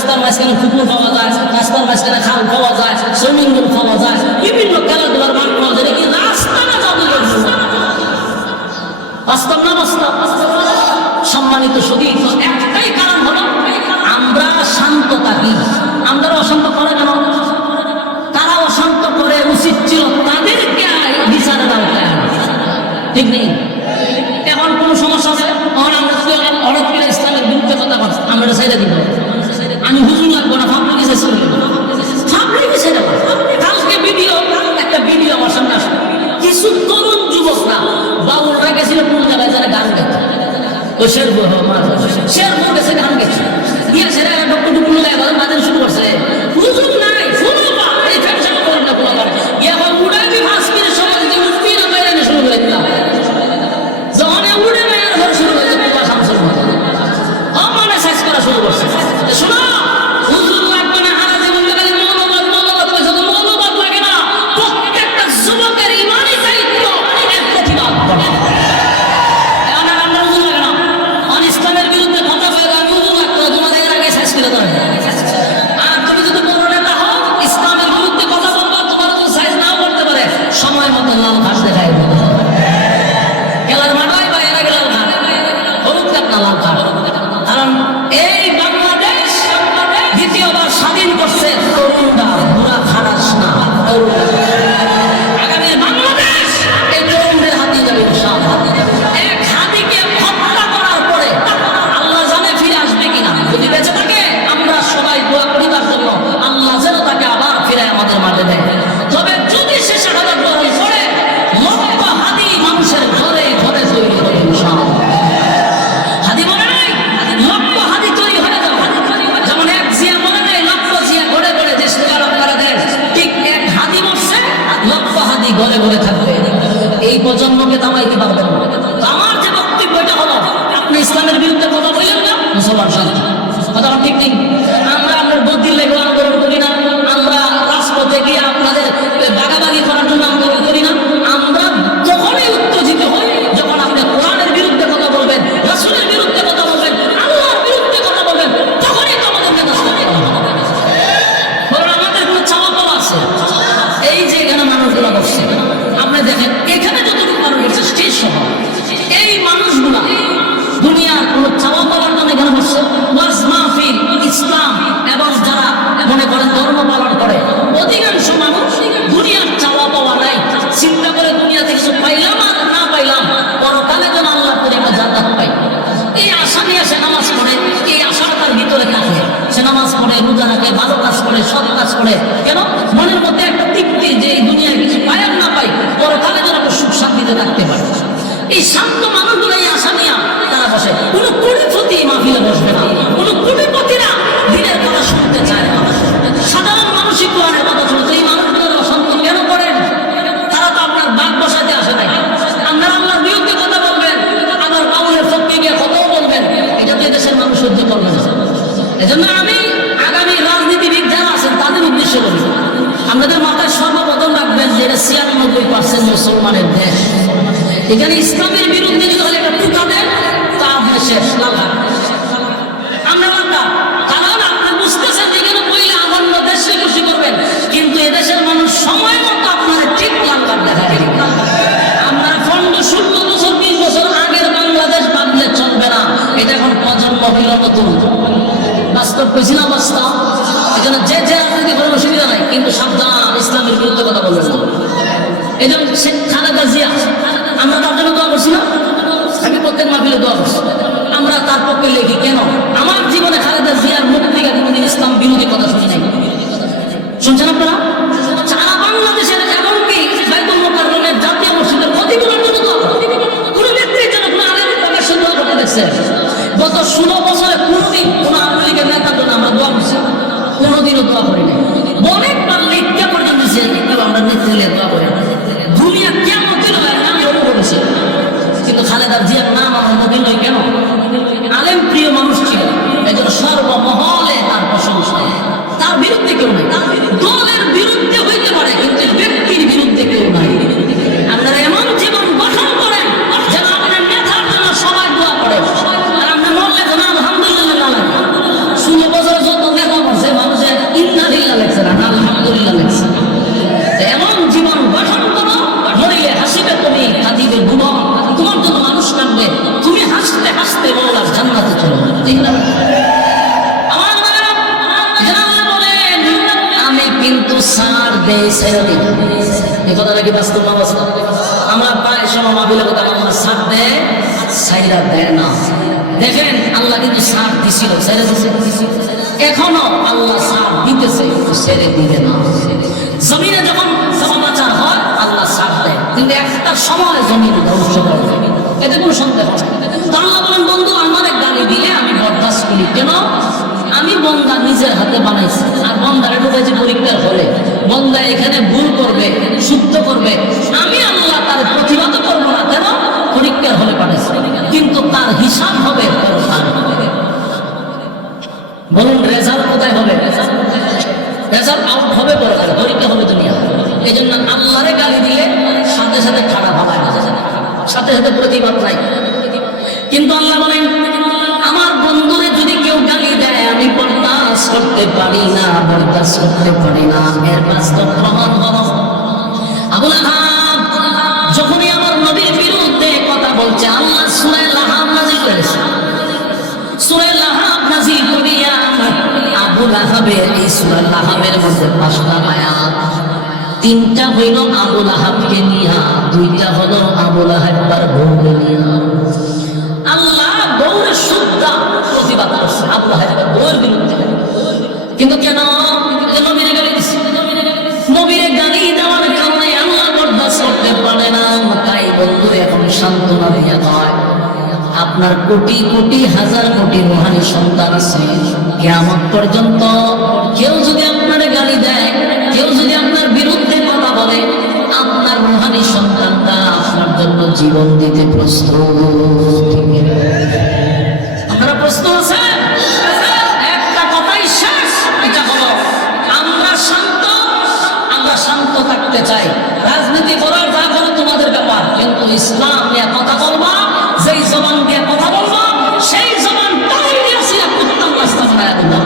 রাস্তার মাঝখানে পুকুর পাওয়া যায়, রাস্তার মাঝখানে খাল পাওয়া যায়, সুইমিং পুল পাওয়া যায়, বিভিন্ন খেলাধুলার মাঠ পাওয়া যায়। কি রাস্তা না জাদুঘর? বাস্তব না বাস্তব? সম্মানিত শুধু একটাই কারণ হলো আমরা শান্ত থাকি। আমরা অশান্ত করে কেন? তারা অশান্ত করে, উচিত ছিল তাদেরকে বিচারের আওতায় আনা। ঠিক নেই? এখন কোন সমস্যা আছে? আমরা ইসলামের বিরুদ্ধে কথা বলছি, আমরা ছেড়ে দিব। আমি হুজুর লাগবো না, ফাবলিকে শেষ করে দেবো, ফাবলিকে ছেড়ে দেবো। কালকে একটা ভিডিও আমার সামনে আসবে, কিছু তরুণ যুবকরা বাউলরা গেছিল কোন জায়গায় যারা গান গেছে, ও শেরপুর গেছে গান গেছে, দিয়ে সেরা ডক্টর টুকুন বাজার শুরু করছে। হুজুর নাই, শুনো বা এই ফ্যাকশন করেন না কোনো করে গিয়ে এখন উড়াবি ফাঁসপির সমাজ যে উঠবি না বাইরে শুরু করে দিলাম। যখন উড়ে বাইরে ঘর শুরু হয়েছে পুরা শামসুর মতো মানে সাইজ করা শুরু করছে। শোনো, হুজুর লাগবে না, হারা জীবন খালি মনোবাদ কইছে, তো মনোবাদ লাগে না। প্রত্যেকটা যুবকের ইমানি দায়িত্ব এর প্রতিবাদ করা। এখন আমরা হুজুর লাগে না, ইসলামের বিরুদ্ধে কথা বলে আমি হুজুর লাগতো, তোমাদের এর আগে সাইজ করে ধরেন। আর তুমি যদি বড় নেতা হও, ইসলামের বিরুদ্ধে কথা বলবা, তোমার তো সাইজ নাও করতে পারে, সময় মতো লাল ঘাস দেখায় খেলার মাঠায় বা এরা গেলাম ঘাট হলুদ কাপ না লাল ঘাট। কারণ এই বাংলাদেশ দ্বিতীয়বার স্বাধীন করছে তরুণরা, বুড়া খারাস না। আগামী বাংলাদেশ এই তরুণদের হাতে যাবে ইনশাআল্লাহ। এক হাতিকে হত্যা করার পরে আল্লাহ জানে ফিরে আসবে কিনা। যদি বেঁচে থাকে আমরা সবাই দোয়া করি তার জন্য, আল্লাহ যেন তাকে আবার ফিরে আমাদের মাঝে দেয়। তবে যদি সে শাহাদাত বরণ করে, লক্ষ হাতি মানুষের ঘরে ঘরে তৈরি হবে ইনশাআল্লাহ। হাদি মনে নাই, লক্ষ হাদি তৈরি হয়ে যাবে। যেমন এক জিয়া মনে নাই, লক্ষ জিয়া ঘরে ঘরে যে স্লোগান আপনারা দেন, ঠিক এক হাদি মরছে, লক্ষ হাদি ঘরে ঘরে থাকবে। এই প্রজন্মকে থামাইতে পারবেন না। আমার যে বক্তব্যটা হলো, আপনি ইসলামের বিরুদ্ধে কথা বললেন না, মুসলমান শান্তি কথা ঠিক নেই। আমরা আপনার বুদ্ধির লেগে আন্দোলন করি না, আমরা রাজপথে গিয়ে আপনাদের বাগাবাগি করার জন্য আন্দোলন করি না। আমরা তখনই উত্তেজিত হই যখন আপনি কোরআনের বিরুদ্ধে কথা বলবেন, রাসূলের বিরুদ্ধে কথা বলবেন, আল্লাহর বিরুদ্ধে কথা বলবেন, তখনই তো আমাদেরকে নষ্ট করা হবে। বরং আমাদের কোনো চাওয়া পাওয়া আছে। এই যে এখানে মানুষগুলা বসছে, আপনি দেখেন এখানে যতটুকু মানুষ বসছে স্টেজ সহ, এই মানুষগুলা দুনিয়ার কোন চাওয়া পাওয়ার জন্য এখানে বসছে। ওয়াজ মাহফিল, ইসলাম এবং যারা মনে করেন ধর্ম পালন করে, অধিকাংশ মানুষ দুনিয়ার চাওয়া পাওয়া নাই। চিন্তা করে দুনিয়াতে কিছু পাইলাম আর না পাইলাম, পরকালে যেন আল্লাহ করে একটা জান্নাত পাই, এই আশা নিয়ে সে নামাজ পড়ে। এই আশাটা তার ভিতরে থাকে, সে নামাজ পড়ে, রোজা রাখে, ভালো কাজ করে, সৎ কাজ করে। কেন? মনের মধ্যে একটা তৃপ্তি যে এই দুনিয়ায় কিছু পাই আর না পাই, পরকালে যেন একটা সুখ শান্তিতে থাকতে পারে। এই শান্ত মানুষগুলো এই আশা নিয়ে তারা বসে। কোন কোটিপতি মাহফিলে বসবে না, কোন কোটিপতিরা দিনের কথা শুনতে চায় না। সাধারণ মানুষই কোরআনের কথা শুনতে। এই মানুষগুলোর অশান্ত কেন করেন? তারা তো আপনার বাঘ বসাতে আসে নাই। আপনারা আল্লাহর বিরুদ্ধে কথা বলবেন, আবার বাউলের পক্ষে গিয়ে কথাও বলবেন, এটা তো দেশের মানুষ সহ্য করবে না। এজন্য আমি আগামী রাজনীতিবিদ যারা আছেন তাদের উদ্দেশ্যে বলি, আপনাদের মাথায় সর্বপ্রথম রাখবেন যে এটা ৯৬% মুসলমানের দেশ। এখানে ইসলামের বিরুদ্ধে যদি হলে একটা টুকা দেন তা আপনি শেষ লাগা। আমরা বান্দা, কারণ আপনি বুঝতেছেন যেখানে বইলে আগান্য দেশে খুশি করবেন, কিন্তু এদেশের মানুষ সময় মতো আপনার ঠিক লাগার দেখায়। আপনারা ১৫-১৬ বছর ২০ বছর আগের বাংলাদেশ ভাবলে চলবে না। এটা এখন প্রজন্ম হইল নতুন। বাস্তব কইছিলাম বাস্তব। এই জন্য যে রাজনীতি কোনো অসুবিধা নাই, কিন্তু সাবধান, ইসলামের বিরুদ্ধে কথা বলবেন না। এই জন্য শেখ খালেদা জিয়া, আমরা তার জন্য দোয়া করছি না? আমি প্রত্যেক মাহফিলে দোয়া করছি। আমরা তার পক্ষে লিখি কেন? আমার জীবনে খালেদা জিয়ার মুখ থেকে কোনোদিন ইসলাম বিরোধী কথা শুনি নাই। শুনছেন আপনারা? সারা বাংলাদেশের এমনকি বাইতুল মুকাররমের জাতীয় মসজিদের ক্ষতিপূরণের জন্য দোয়া করে। কোনো ব্যক্তির জন্য কোনো আলেম প্রকাশ্যে দোয়া করতে দেখছে? গত ১৬ বছরে কোনোদিন কোনো আওয়ামী লীগের নেতার জন্য আমরা দোয়া করছি? কোনোদিনও দোয়া করি নাই। অনেকবার লিখতে পর্যন্ত দিয়েছে, কেউ আমরা নেতৃত্বে দোয়া করি। দুনিয়া কেমন দিল নাম বলে বলেছে, কিন্তু খালেদা জিয়ার নাম আমার নবীন নয় কেন? আলেম প্রিয় মানুষ ছিল, এই জন্য সর্বমহলে তার প্রশংসা। তার বিরুদ্ধে কেউ নাই। দলের বিরুদ্ধে হইতে পারে, কিন্তু ব্যক্তির বিরুদ্ধে কেউ নাই। আপনারা এমন জীবন গঠন করেন যেন আপনার নেতার জন্য সবাই দোয়া করে, আর আপনি মরলে যেন আলহামদুলিল্লাহ। ১৬ বছর যত নেতা ছেড়ে দিই। এই কথাটা কি বাস্তব না বাস্তব? আমরা প্রায় সময় মাহফিলে কথা আল্লাহ ছাড় দেয়, ছাইরা দেয় না। দেখেন আল্লাহ কিন্তু ছাড় দিছিল, ছেড়ে দিছে। এখনো আল্লাহ ছাড় দিতেছে, ছেড়ে দিবে না। জমিনে যখন সমাচার হয় আল্লাহ ছাড় দেয়, কিন্তু একটা সময় জমিন ধ্বংস করবে, এতে কোনো সন্দেহ নেই। তো আল্লাহ বলেন, বন্ধু আমার এক গালি দিলে আমি বরদাস্ত করি। কেন? আমি বন্দা নিজের হাতে বানাইছি। আর বন্দারে ঢুকেছি পরীক্ষার হলে, বন্দা এখানে ভুল করবে, শুদ্ধ করবে, আমি আল্লাহ তার প্রতিবাদ করবো না। কেন? পরীক্ষার হলে পাঠাইছি, কিন্তু তার হিসাব হবে পরকাল। বলুন রেজাল্ট কোথায় হবে? রেজাল্ট আউট হবে পরকাল, পরীক্ষা হবে দুনিয়া। এই জন্য আল্লাহরে গালি দিলে সাথে সাথে খারাপ হবে, সাথে সাথে প্রতিবাদ নাই। কিন্তু আল্লাহ বলেন, আমার বন্ধুরে যদি কেউ গালি দেয় আমি বরদাস্ত করতে পারি না, বরদাস্ত করতে পারি না। এর বাস্তব প্রমাণ হলো আবু লাহাব যখনই আমার নবীর বিরুদ্ধে কথা বলছে, আল্লাহ সূরা লাহাব নাযিল করেছে। সূরা লাহাব নাযিল করিয়া আবু লাহাবের এই সূরা লাহাবের মধ্যে 5টা আয়াত, 3টা হইল আবু লাহাবকে নিয়া, 2টা হলো আবু লাহাবের বউকে নিয়া। আল্লাহ বউর শুদ্ধা প্রতিবাদ করছে আবু লাহাবের বউর বিরুদ্ধে। কিন্তু কেন? নবীরে গালি দিচ্ছে। নবীরে গালি দেওয়ার কারণে আল্লাহ বরদাস্ত করতে পারে না। তাই বন্ধুরে এখন সান্ত্বনা দিয়া নয়, আপনার কোটি কোটি হাজার কোটি রূহানী সন্তান আছে, কিয়ামত পর্যন্ত কেউ যদি আপনার গালি দেয়, কেউ যদি আপনার বিরুদ্ধে কথা বলে, আপনার রূহানী সন্তানটা আপনার জন্য জীবন দিতে প্রস্তুত। আপনারা প্রস্তুত আছেন? একটা কথাই শেষ, এটা হলো আমরা শান্ত, আমরা শান্ত থাকতে চাই। রাজনীতি করার যা করে তোমাদের ব্যাপার, কিন্তু ইসলাম নিয়ে কথা বলবা, যেই জবান দিয়ে কথা বলবা সেই জবানটাই দিয়ে কুত্তাম রাস্তা বানায় দিলাম।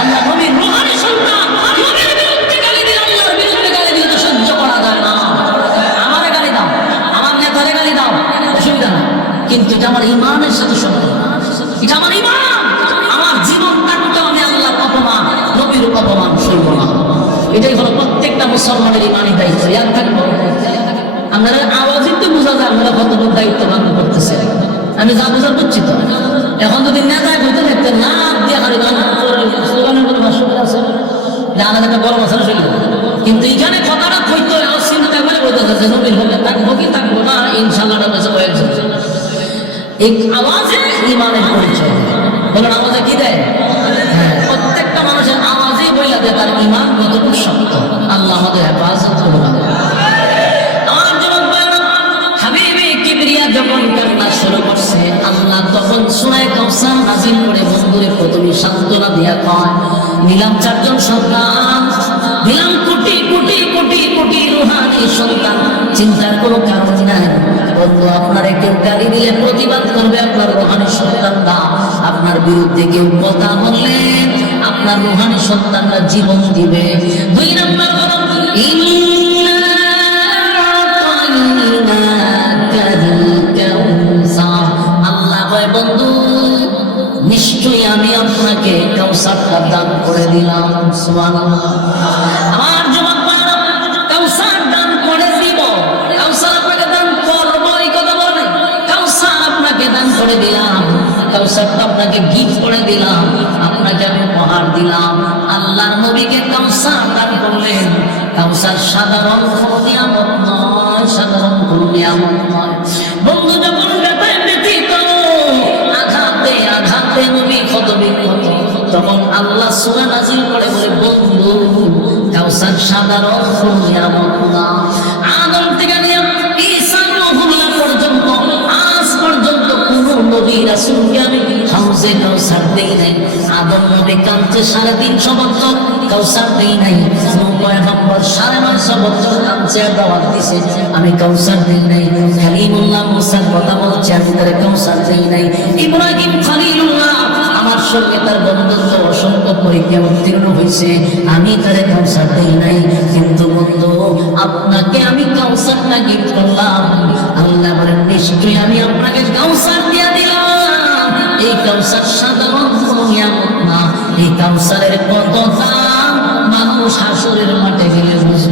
আমরা নবীর রূহানী সন্তান, নবীর বিরুদ্ধে গালি দিলে, আল্লাহর বিরুদ্ধে গালি দিলে তো সহ্য করা যায় না। আমারে গালি দাও, আমার নেতারে গালি দাও, অসুবিধা না, কিন্তু এটা আমার ইমানের সাথে সম্পর্ক, এটা আমার ইমান। আমার জীবন থাকতে আমি আল্লাহর অপমান, নবীর অপমান সইব না। এটাই হলো প্রত্যেকটা মুসলমানের ইমানি দায়িত্ব। ইয়াদ থাকবো, আপনারা আওয়াজই তো বোঝা যায় আপনারা কতটুকু দায়িত্ব পালন করতেছে। আমি যা বোঝা করছি তো। এখন যদি নেতায় হইতে দেখতেন না দিয়ে হারি স্লোগানের কোনো ভাষ্য আছে, আমাদের একটা বড় মশলা শৈল। কিন্তু এখানে কথাটা হইতো চিন্তা করে বলতে চাচ্ছে নবীর হলে থাকবো কি থাকবো না, ইনশাল্লাহ বেঁচে কয়েকজন। এই আওয়াজে ইমানের পরিচয়। বলেন আওয়াজে কি দেয়? হ্যাঁ, প্রত্যেকটা মানুষের আওয়াজেই বইলা দেয় তার ইমান কতটুকু শক্ত। আল্লাহ আমাদের হেফাজত করুন। যখন কান্না শুরু করছে, আল্লাহ তখন সূরা কাউসার নাযিল করে বন্ধুরে প্রথমে সান্ত্বনা দিয়া কয়, নিলাম 4 জন সন্তান, নিলাম কোটি কোটি কোটি কোটি রূহানী সন্তান, চিন্তার কোনো কারণ নাই। বন্ধু আপনারে কেউ গালি দিলে প্রতিবাদ করবে আপনার রূহানী সন্তানরা, আপনার বিরুদ্ধে কেউ কথা বললে আপনার রূহানী সন্তানরা জীবন দিবে। 2 নম্বর হলো বন্ধু নিশ্চয়ই আমি আপনাকে কাউসারটা দান করে দিলাম। সুবহানাল্লাহ। আমার যুবক ভাইরা, কাউসার দান করে দিব, কাউসার আপনাকে দান করব এই কথা বলে, কাউসার আপনাকে দান করে দিলাম, কাউসারটা আপনাকে গিফট করে দিলাম, আপনাকে আমি উপহার দিলাম। আল্লাহর নবীকে কাউসার দান করলেন। কাউসার সাধারণ কোনো নিয়ামত নয়, সাধারণ কোনো নিয়ামত নয়। বন্ধু যখন ব্যথায় ব্যথিত, আঘাতে আঘাতে নবী ক্ষতবিক্ষত, তখন আল্লাহ সূরা নাযিল করে বলে, বন্ধু কাউসার সাধারণ কোনো নিয়ামত না। আদম থেকে নিয়ে ঈসা রূহুল্লাহ পর্যন্ত আজ পর্যন্ত কোনো নবী রাসূলকে আমি হাউজে কাউসার দেই নাই। আদম নবী কাঁদছে 350 বছর, কাউসার দেই নাই। নূহ পয়গম্বর 950 বছর কাঁদছে, দাওয়াত দিছে, আমি কাউসার দেই নাই। কালিমুল্লাহ মুসার কথা বলছে, আমি তারে কাউসার দেই নাই। ইব্রাহিম খলিলুল্লাহ আমার সঙ্গে তার বন্ধুত্ব অসংখ্য পরীক্ষা উত্তীর্ণ হয়েছে, আমি তারে কাউসার দেই নাই। কিন্তু বন্ধু আপনাকে আমি কাউসারটা গিফট করলাম। আল্লাহ বলেন, নিশ্চয়ই আমি আপনাকে কাউসার দিয়ে দিলাম। এই কাউসার সাধারণ কোনো নিয়ামত না, এই কাউসারের কত দাম মানুষ হাসরের মাঠে গেলে বুঝবে।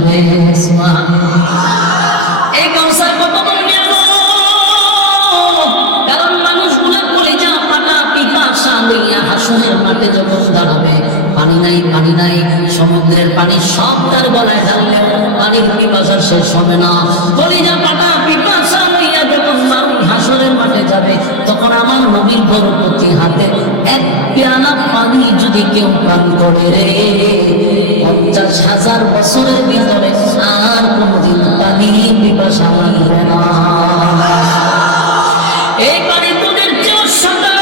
এই কাউসার কত বড় নিয়ামত, কারণ মানুষগুলো কলিজা ফাটা পিপাসা লইয়া হাসরের মাঠে যখন দাঁড়াবে, পানি নাই পানি নাই, সমুদ্রের পানি সব তার গলায় ঢাললে পানির পিপাসা শেষ হবে না। কলিজা ফাটা পিপাসা লইয়া যখন মানুষ হাসরের মাঠে যাবে, তখন আমার নবীর বরকতি হাতে এক পেয়ালা পানি যদি কেউ পান করে রে, 50,000 বছরের ভিতরে আর কোনদিন পানি পিপাসা লাগবে না। এই পানি তোদের চেয়েও সাদা,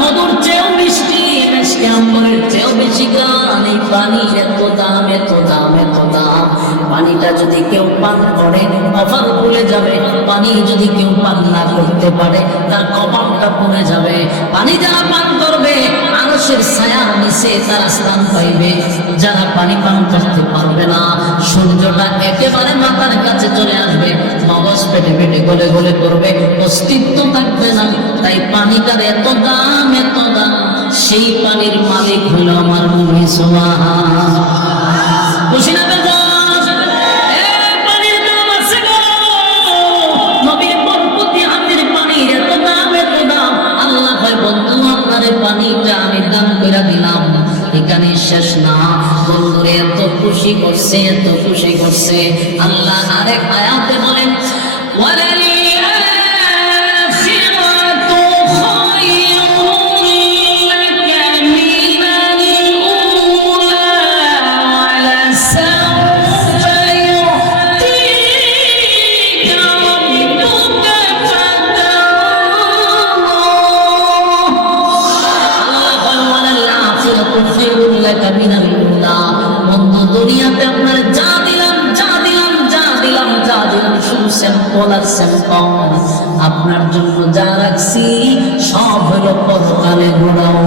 মধুর চেয়েও মিষ্টি, মিষ্টি আম্বরের চেয়েও বেশি গান। এই পানির এত দাম, এত দাম, এত দাম। পানিটা যদি কেউ পান করে কপাল খুলে যাবে, পানি যদি কেউ পান না করতে পারে তার কপালটা পুড়ে যাবে। পানি যারা পান করবে আরশের ছায়ার নিচে তারা স্থান পাইবে। যারা পানি পান করতে পারবে না, সূর্যটা একেবারে মাথার কাছে চলে আসবে, মগজ পেটে পেটে গলে গলে করবে, অস্তিত্ব থাকবে না। তাই পানিটার এত দাম, এত দাম। সেই পানির মালিক হল আমার নবী সুবহানাল্লাহ। খুশি না বেজার? পানিটা আমি দান করে দিলাম, এখানে শেষ না। বন্ধুরে এত খুশি করছে, এত খুশি করছে, আল্লাহ আরেক আয়াতে বলেন বন্ধু দুনিয়াতে আপনার যা দিলাম, যা দিলাম, যা দিলাম, যা দিলাম, শুধু স্যাম্পল আর স্যাম্পল। আপনার জন্য যা রাখছি সব হলো পরকালে গোড়াও।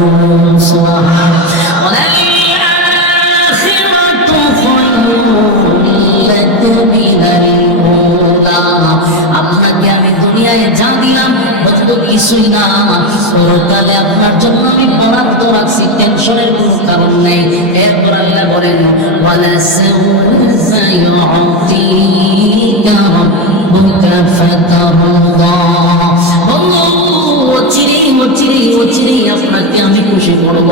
আপনাকে আমি দুনিয়ায় যা দিলাম বন্ধু কিছুই না, পরকালে আপনার জন্য আমি বরাদ্দ রাখছি, টেনশনের কোনো কারণ নেই। এরপর আল্লাহ বলেন আপনাকে আমি খুশি করব।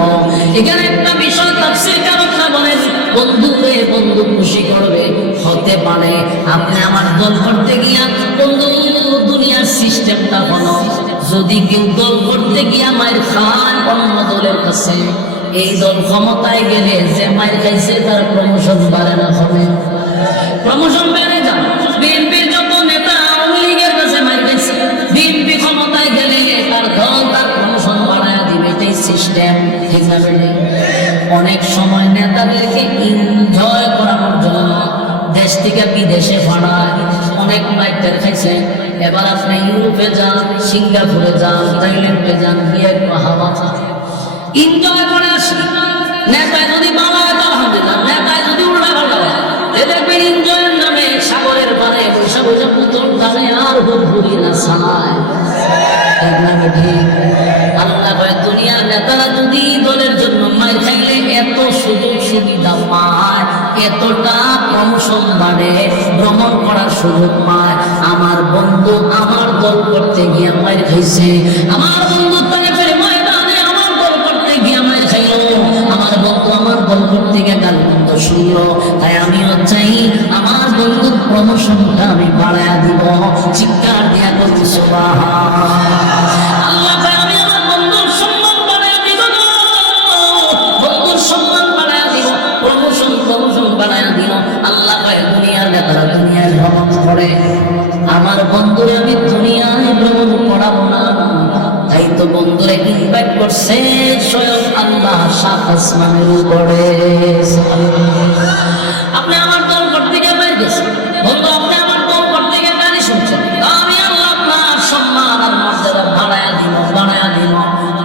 এখানে একটা বিষয় তাফসীর কারকরা বলেন, বন্ধু রে বন্ধু খুশি করবে হতে পারে আপনি আমার দল করতে গিয়া। বন্ধু দুনিয়ার সিস্টেমটা হলো, যদি কেউ দল করতে গিয়া মায়ের খান অন্য দলের কাছে, এই দল ক্ষমতায় গেলে যে মায়ের খাইছে তার প্রমোশন বাড়ে না, হবে প্রমোশন বেড়ে যান। বিএনপির যত নেতা আওয়ামী লীগের কাছে মায়ের খাইছে, বিএনপি ক্ষমতায় গেলে তার দল তার প্রমোশন বাড়ায় দিবে, এটাই সিস্টেম। ঠিক না? অনেক সময় নেতাদেরকে এনজয় করানোর জন্য দেশ থেকে বিদেশে পাঠায়। অনেক মাইটার খাইছে, এবার আপনি ইউরোপে যান, সিঙ্গাপুরে যান, থাইল্যান্ডে যান, গিয়ে একটু হাওয়া খান, এনজয় করে আসি। নেতায় যদি বাবা আলহামদুলিল্লাহ, নেতায় যদি উল্টা পাল্টা এদেরকে এনজয়ের নামে সাগরের পারে বসে বসে পুতুল দামে আর ঘুরি না সানায়। ঠিক আল্লাহ ভাই, দুনিয়ার নেতারা যদি দলের জন্য মাই খাইলে এত সুযোগ সুবিধা পায়, এতটা প্রমোশন বাড়ে, ভ্রমণ করার সুযোগ পায়। আমার বন্ধু আমার দল করতে গিয়ে মায়ের খাইছে, আমার বন্ধু তাইফের ময়দানে আমার দল করতে গিয়ে মায়ের খাইলো, আমার বন্ধু আমার দল করতে গিয়ে গালমন্দ শুনলো। তাই আমিও চাই আমার বন্ধুর প্রমোশনটা আমি বাড়ায় দিব। চিৎকার দিয়া করছি সুবহানাল্লাহ। আল্লাহ ভাই, আমি আমার বন্ধুর সম্মান বাড়ায় দিব, বন্ধুর সম্মান বাড়ায় দিব, প্রমোশন বাড়ায় দিব। আল্লাহ ভাই, দুনিয়ার নেতারা দুনিয়ায় ভ্রমণ করে, আমার বন্ধুরে আমি দুনিয়ায় ভ্রমণ করাবো না। তাই তো বন্ধুরে ইনভাইট করছে স্বয়ং আল্লাহ সাত আসমানের উপরে। আপনি আমার দল করতে গিয়ে বাইরে গেছেন বন্ধু, আপনি আমার দল করতে গিয়ে গালি শুনছেন, আমি আল্লাহ আপনার সম্মান আর মর্যাদা বাড়ায়া দিব।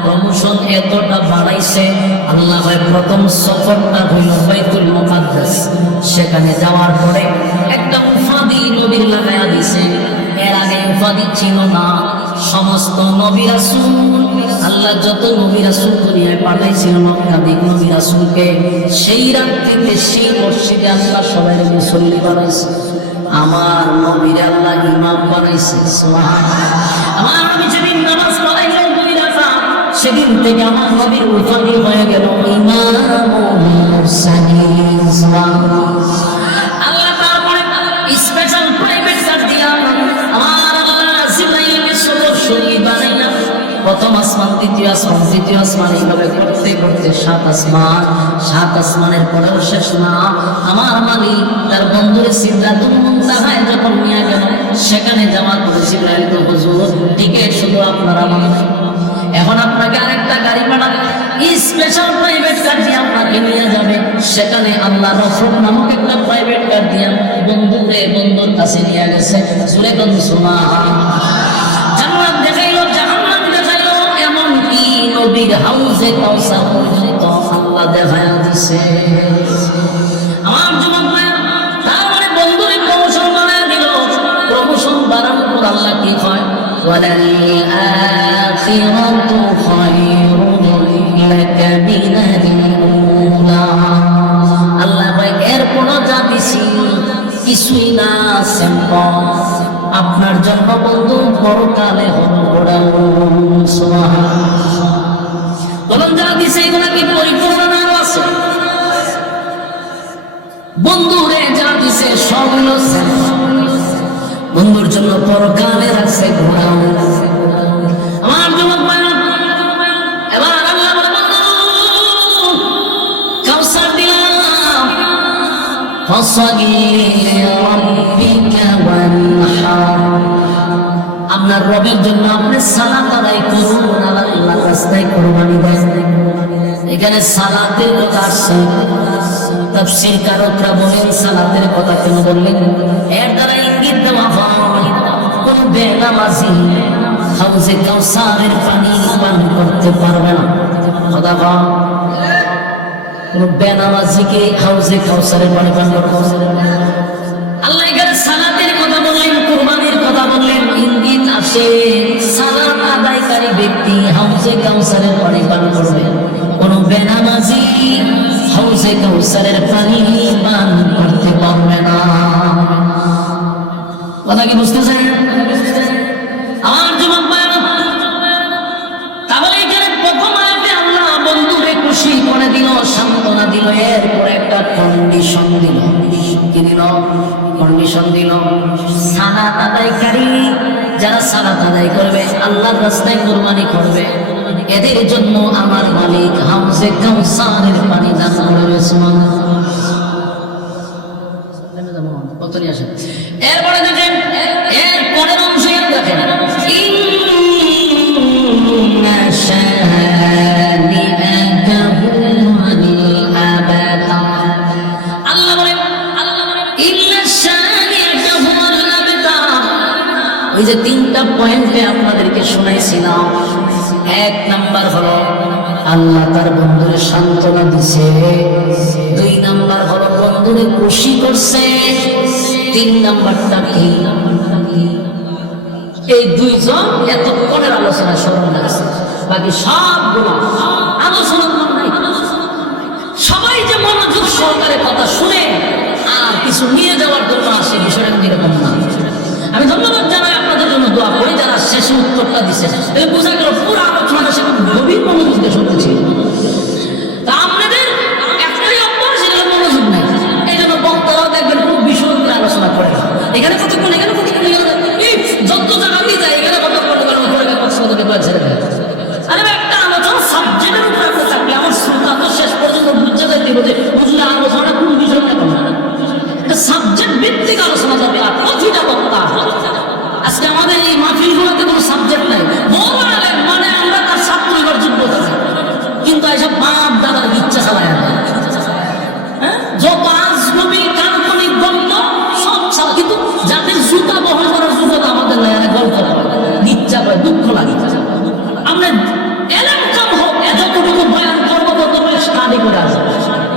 প্রমোশন এতটা বাড়াইছে আল্লাহ ভাই। প্রথম সফরটা হইল বাইতুল মুকাদ্দাস, সেখানে যাওয়ার পরে একটা উপাধি নবীর লাগায়া দিছে। এর আগে উপাধি ছিল না, সমস্ত নবী রাসূল আল্লাহ যত নবী রাসূল দুনিয়ায় পাঠাইছিলেন লক্ষাধিক নবী রাসূলকে, সেই রাত্রিতে সেই মসজিদে আল্লাহ সবাই মুসল্লি বানাইছে। আমার নবীর আল্লাহ ইমাম বানাইছে। সুবহানাল্লাহ। আমার নবী যেদিন নামাজ পড়াইলেন 2 রাকাত, সেদিন থেকে আমার নবীর উপাধি হয়ে গেল ইমামুল মুরসালিন। সুবহানাল্লাহ। আল্লাহ তারপরে স্পেশাল প্রাইভেট কার দিয়া আমার আল্লাহ জিবরাইলকে সরাসরি বানাইলেন। প্রথম আসমান, দ্বিতীয় আসমান, তৃতীয় আসমান, এইভাবে করতে করতে 7 আসমান। 7 আসমানের পরেও শেষ না। আমার মালিক তার বন্ধুরে সিদরাতুল মুনতাহায় যখন নিয়ে গেল, সেখানে জামাত করে জিবরাইল তো হুজুর টিকেট শুধু আপনার আমার, এখন আপনাকে আরেকটা গাড়ি পাঠাবে, স্পেশাল প্রাইভেট কার দিয়ে আপনাকে নিয়ে যাবে। সেখানে আল্লাহ রফুক নামক একটা প্রাইভেট কার দিয়ে বন্ধুরে বন্ধুর কাছে নিয়ে গেছে। সুরে কোন সুবহানাল্লাহ। জান্নাত দেখাইলো, জাহান্নাম দেখাইলো, এমনকি নবীর হাউজে কাউসার পর্যন্ত আল্লাহ দেখায়া দিছে। আমার যুবক ভাই, তার মানে বন্ধুরে প্রমোশন বানায় দিল। প্রমোশন বাড়ানোর পর আল্লাহ কি হয়, ওয়ালাল আখিরাতু খায়রুন লাকা মিনাল উলা। আল্লাহ ভাই এর কোন জাতিছি কিছুই না, সিম্পল। আপনার জন্য বন্ধু পরকালে হলো গোড়ানো। সুবহানাল্লাহ। বলুন যা দিছে এগুলা কি পরিপূর্ণ না আছে? বন্ধুরে যা দিছে সবগুলো বন্ধুর জন্য পরকালে রাখছে ঘোড়ানো। আমার যুবক ভাই, এবার আল্লাহ বলে কাউসার দিলাম, ফাসালি লিরাব্বিকা ওয়ানহার। আপনার রবের জন্য আপনি সালাত আদায় করুন, আল্লাহর রাস্তায় কুরবানি দেন। এখানে সালাতের কথা আসছে। তাফসীরকারকরা বলেন সালাতের কথা কেন বললেন, এর দ্বারা ইঙ্গিত দেওয়া হয় কোন বেনামাজি হাউজে কাউসারের পানি পান করতে পারবে না। কথা বল, কোন বেনামাজিকে হাউজে কাউসারের পানি পান করতে পারবে না। আল্লাহ এখানে সালাতের কথা বললেন, কুরবানির কথা বললেন, ইঙ্গিত আসে সালাত আদায়কারী ব্যক্তি হাউজে কাউসারের পানি পান করবে, কোন বেনামাজি হাউজে কাউসারের পানি পান করতে পারবে না। কথা কি বুঝতেছেন আমার যুবক ভাইরা? তাহলে এখানে প্রথম আয়াতে আল্লাহ বন্ধুরে খুশি করে দিল, সান্ত্বনা দিল, এরপর একটা কন্ডিশন দিল। কি দিল? কন্ডিশন দিল, সালাত আদায়কারী যারা সালাত আদায় করবে, আল্লাহর রাস্তায় কুরবানি করবে, এদের জন্য আমার মালিক হাউজে কাউসারের পানি দান করবে। এরপরে দেখেন, এর পরের অংশে দেখেন, ইন্না শানিআকা হুয়াল আবতার। আল্লাহ বলেন, ইন্না শানিআকা হুয়াল আবতার। ওই যে 3টা পয়েন্টে আপনাদেরকে শোনাইছিলাম, 1 নাম্বার হলো আল্লাহ তার বন্ধুরে সান্ত্বনা দিছে, 2 নাম্বার হলো বন্ধুরে খুশি করছে, 3 নাম্বারটা কি? এই 2জন এতক্ষণের আলোচনা স্মরণ রাখছে, বাকি সবগুলো আলোচনা নাই। সবাই যে মনোযোগ সহকারে কথা শুনে আর কিছু নিয়ে যাওয়ার জন্য আসে, বিষয়টা এরকম না। আমি ধন্যবাদ জানাই আপনাদের জন্য, দোয়া করি যারা শেষে উত্তরটা দিচ্ছে। বোঝা গেল পুরো আলোচনাটা সে গভীর মনোযোগ দিয়ে শুনতেছি। তা আপনাদের একটাই অভ্যাস, সেটা মনোযোগ নাই। এই জন্য বক্তারাও দেখবেন খুব বিষয় করে আলোচনা করে, এখানে কতক্ষণ, এখানে কতক্ষণ, এই যত জায়গাতেই যায় এখানে কতক্ষণ ছেড়ে দেয়। আরে একটা আলোচনা সাবজেক্টের উপরে আপনি থাকলে আমার শ্রোতা তো শেষ পর্যন্ত বুঝতে যাইতে বোঝে, বুঝলে আলোচনা কোন বিষয় না কোন সাবজেক্ট ভিত্তিক আলোচনা যাবে। আর প্রতিটা বক্তা, আজকে আমাদের এই মাহফিলগুলোতে কোনো সাবজেক্ট নাই, মানে আমরা তার ছাত্র এবার যোগ্যতা, কিন্তু এইসব বাপ দাদার ইচ্ছা চালায় না। যত আজনবী কাল্পনিক গল্প সব, কিন্তু যাদের জুতা বহন করার যোগ্যতা আমাদের নাই, গল্প ইচ্ছা করে, দুঃখ লাগে। আমরা এলেম কাম হোক, এতটুকু বয়ান করবো ততটুকু স্টাডি করে আসবো।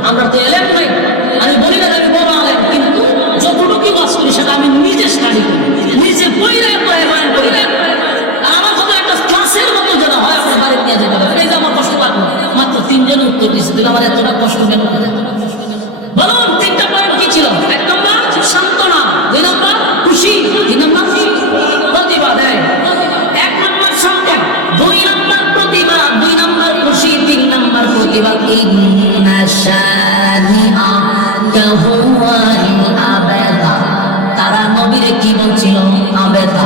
আমরা তো এলেম নাই, আমি বলি না আমি বড় আলেম, কিন্তু যতটুকু বাস করি সেটা আমি নিজে স্টাডি করি, নিজে বইরে বয়ান করি। আমার কত একটা ক্লাসের মতো যেন হয়, আপনার বাড়িতে নিয়ে দিয়েছে, তুমি আমার এতটা কষ্ট কেন? বলুন তিনটা পয়েন্ট কি ছিল? এক নম্বর সান্ত্বনা, দুই নম্বর খুশি, তিন নম্বর প্রতিবাদ। এক নম্বর সান্ত্বনা, দুই নম্বর প্রতিবাদ, দুই নম্বর খুশি, তিন নম্বর প্রতিবাদ। ইন্না শানিআকা হুয়াল আবতার। তারা নবীরে কি বলছিল? আবেতা।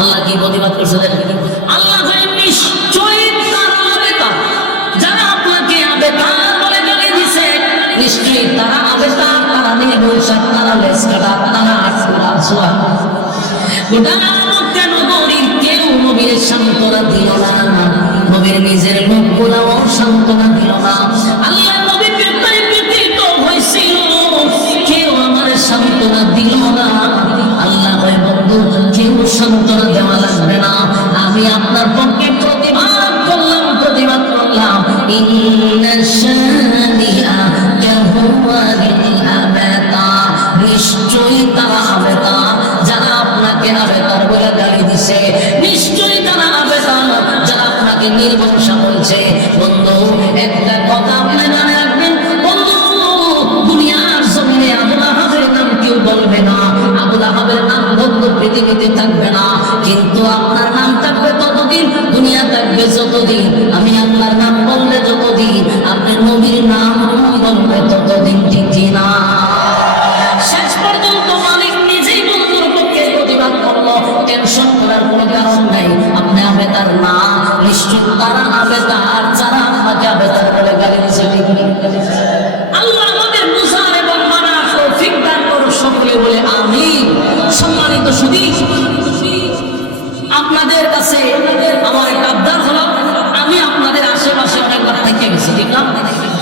আল্লাহ কি প্রতিবাদ করছে? আল্লাহ নিশ্চয়ই তারা আবেতা, যারা আপনাকে আবেতা বলে গালি দিছে, নিশ্চয়ই তারা আবেতা, তারা নির্বংশা, তারা লেজ কাটা, তারা আটকুলা ছোয়া। গোটা মক্কা নগরীর কেউ নবীর সান্ত্বনা দিল না, নবীর নিজের লোকগুলাও সান্ত্বনা দিল না। আল্লাহ নবী ব্যতীত হয়েছিল, কেউ আমার সান্ত্বনা দিল না। আল্লাহ কয় বন্ধু, কেউ সান্ত্বনা দেওয়া লাগবে না, আমি আপনার পক্ষে প্রতিবাদ করলাম, প্রতিবাদ করলাম। ইন্না শানিআকা হুয়াল আবতার। নিশ্চয়ই তারা আবেতা, যারা আপনাকে আবেতার বলে গালি দিছে, নিশ্চয়ই তারা আবেতা, যারা আপনাকে নির্বংশা বলছে। বন্ধু একটা কথা আপনি মনে রাখবেন, বন্ধু দুনিয়ার জমিনে আবু লাহাবের নাম কেউ বলবে না, আবু লাহাবের নাম বন্ধু পৃথিবীতে থাকবে না, কিন্তু আপনার নাম থাকবে ততদিন, দুনিয়া থাকবে যতদিন। আমি আল্লাহর নাম বললে যতদিন, আপনি নবীর নাম বলবে ততদিন, ঠিক কিনা? শেষ পর্যন্ত মালিক নিজেই বন্ধুর পক্ষে প্রতিবাদ করলো। টেনশন করার কোনো কারণ নাই, আপনি আবেতার না, নিশ্চয় তারা আবেতার, যারা আপনাকে আবেতার বলে গালি দিচ্ছে। আল্লাহ আমাদের বুঝার এবং মানার তৌফিক দান করুন, সকলে বলে আমিন। সম্মানিত সুধী, আপনাদের কাছে আমার একটা আবদার হলো, আমি আপনাদের আশেপাশে অনেকবার থেকে গেছি, ঠিক না?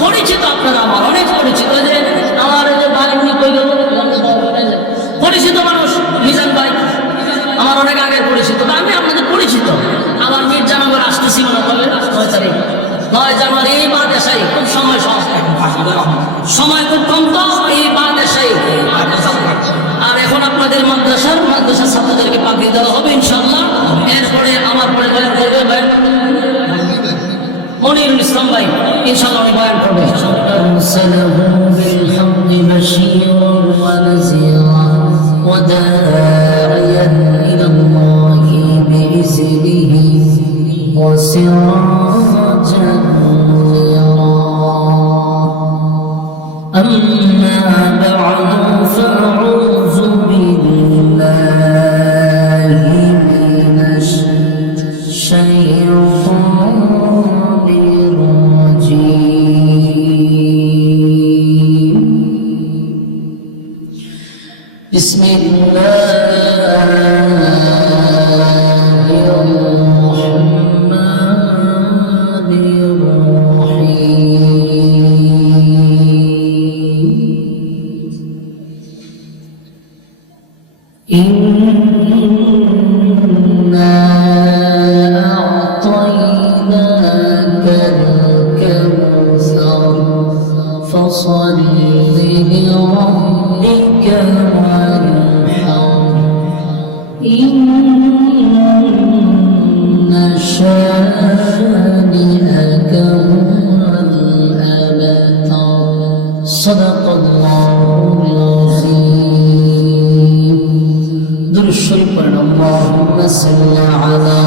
পরিচিত আপনারা আমার অনেক পরিচিত, যে আমার যে ভাই পরিচিত মানুষ, মিজান ভাই আমার অনেক আগের পরিচিত, আমি আপনাদের পরিচিত। আমার মির্জানগর আসতেছি মনে করলে 9 তারিখ, 9 জানুয়ারি, এই বাদেশাই খুব সময় সময় খুব কম, তো এই বাদেশাই। আর এখন আপনাদের মাদ্রাসার ছাত্রদেরকে পাঠিয়ে দেওয়া হবে ইনশাআল্লাহ। এরপরে আমার পরে বয়ান করবে ভাই মনিরুল ইসলাম ভাই, ইনশাআল্লাহ উনি বয়ান করবে। وداعيا إلى الله بإذنه وسراجا منيرا. أما بعد فأعوذ بالله من الشيطان الرجيم. بسم الله الرحمن الرحيم. إنا أعطيناك الكوثر فصل لربك وانحر إن شانئك هو الأبتر. صدق الله العظيم. درود الشريف পড়েন, اللهم صل على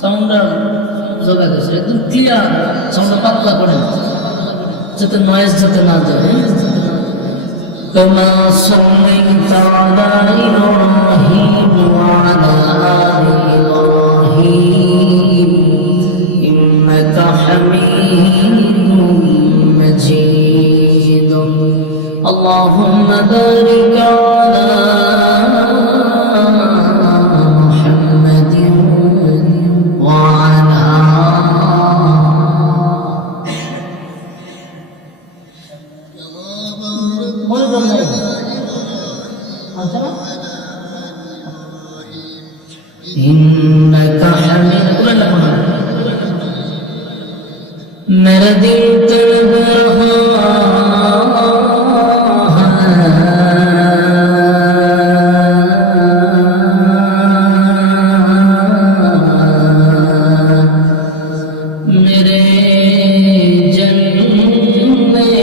সাউন্ডার জোগা দিয়েছে, একদম ক্লিয়ার সাউন্ডটা পাতলা করেন যাতে নয়েজ যাতে না যায়। كما صليت على إبراهيم وعلى آل إبراهيم إنك حميد مجيد. اللهم بارك على محمد وعلى إنك حميد. मेरा दिल तड़प रहा है, मेरे जलने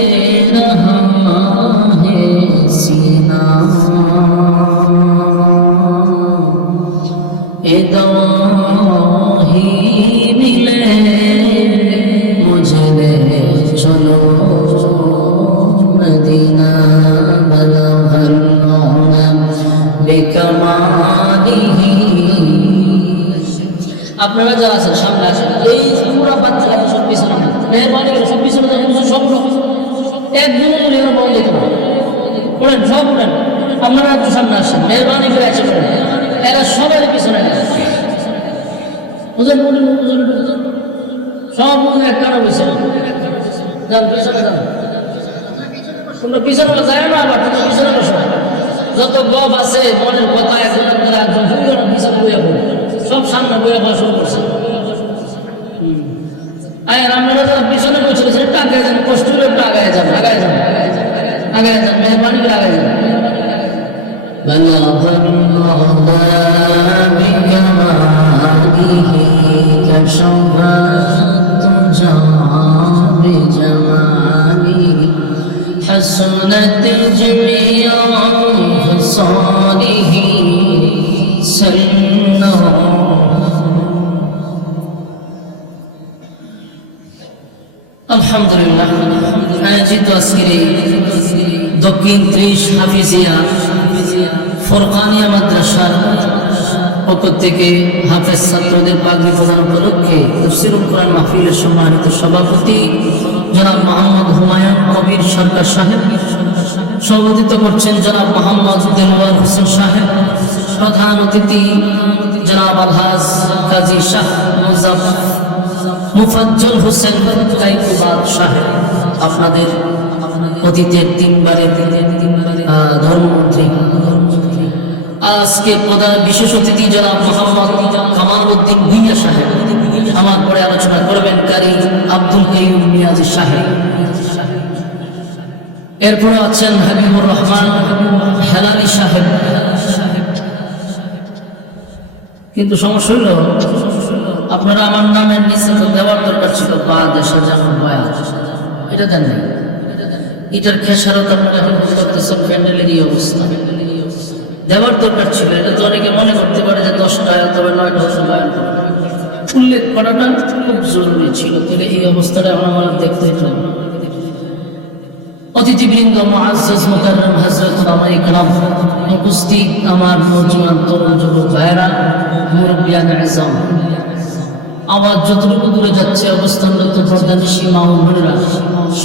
रहा है सीना ए दवा ही मिले मुझे ले चलो मदीना बलगल बेकमालिही। আপনারা যারা আছেন সামনে আসেন, এই পুরো বাচ্চারা সব পিছনে মেহরবানি করে সব পিছনে দেখেন, সব একদম মনে বন্ধ দিতে পড়েন, সব পড়েন। আপনারা একটু সামনে আসেন, মেহরবানি করে এসে পড়েন, এরা সবাই পিছনে বুঝেন সব মনে একটা বসে যান পিছনে যান, তোমরা পিছনে যায় না, আবার তোমরা পিছনে বসো। যত গপ আছে মনের কথা একজন একজন পিছনে বইয়া পড়ে, সব সামনে বইয়া পড়া শুরু করছে। আর আপনারা যারা পিছনে বসে গেছেন একটু আগে যান, কষ্ট করে একটু আগায় যান, আগায় যান, আগায় যান, মেহরবানি করে আগায় যান। حسنت جميع خصاله سنه আলহামদুলিল্লাহ। আয়োজিত আজকের এই দক্ষিণ 30 হাফিজিয়া ফরকানিয়া মাদ্রাসার পক্ষ থেকে হাফেজ ছাত্রদের পাগড়ি প্রদান উপলক্ষে তাফসীরুল কোরআন মাহফিলের সম্মানিত সভাপতি জনাব মোহাম্মদ হুমায়ুন কবির সরকার সাহেব, সভাপতিত্ব করছেন জনাব মোহাম্মদ দেলোয়ার হোসেন সাহেব, প্রধান অতিথি জনাব আলহাজ কাজী শাহ মুফাজ্জল হোসেন কাইকুবাদ সাহেব, আপনাদের অতীতের তিনবারের ধর্মমন্ত্রী। আজকে প্রধান বিশেষ অতিথি জনাব মোহাম্মদ কামাল উদ্দিন ভুইয়া সাহেব, আমার পরে আলোচনা করবেন কারি আব্দুল কাইয়ুম মিয়াজি সাহেব। এরপরে আছেন হাবিবুর রহমান হেলালি সাহেব। কিন্তু সমস্যা হইল আপনারা আমার নামের নিচে তো দেওয়ার দরকার ছিল বা দেশের যেমন বয়া, এটা দেন নাই। এটার খেসারত আপনারা এখন করতেছেন প্যান্ডেলেরই অবস্থা, দেওয়ার দরকার ছিল। এটা তো অনেকে মনে করতে পারে যে 10টা তবে 9টা বয়ান উল্লেখ করাটা খুব জরুরি ছিল, তাহলে এই অবস্থাটা আমার দেখতে হতো। অতিথিবৃন্দ, মুআজ্জাজ মুকাররম হযরত ওলামায়ে কেরাম, উপস্থিত আমার নওজোয়ান তরুণ যুবক ভাইয়েরা, মুরব্বিয়ান আযম, আওয়াজ যতটুকু দূরে যাচ্ছে অবস্থানরত পর্দানিশী মা ও বোনেরা,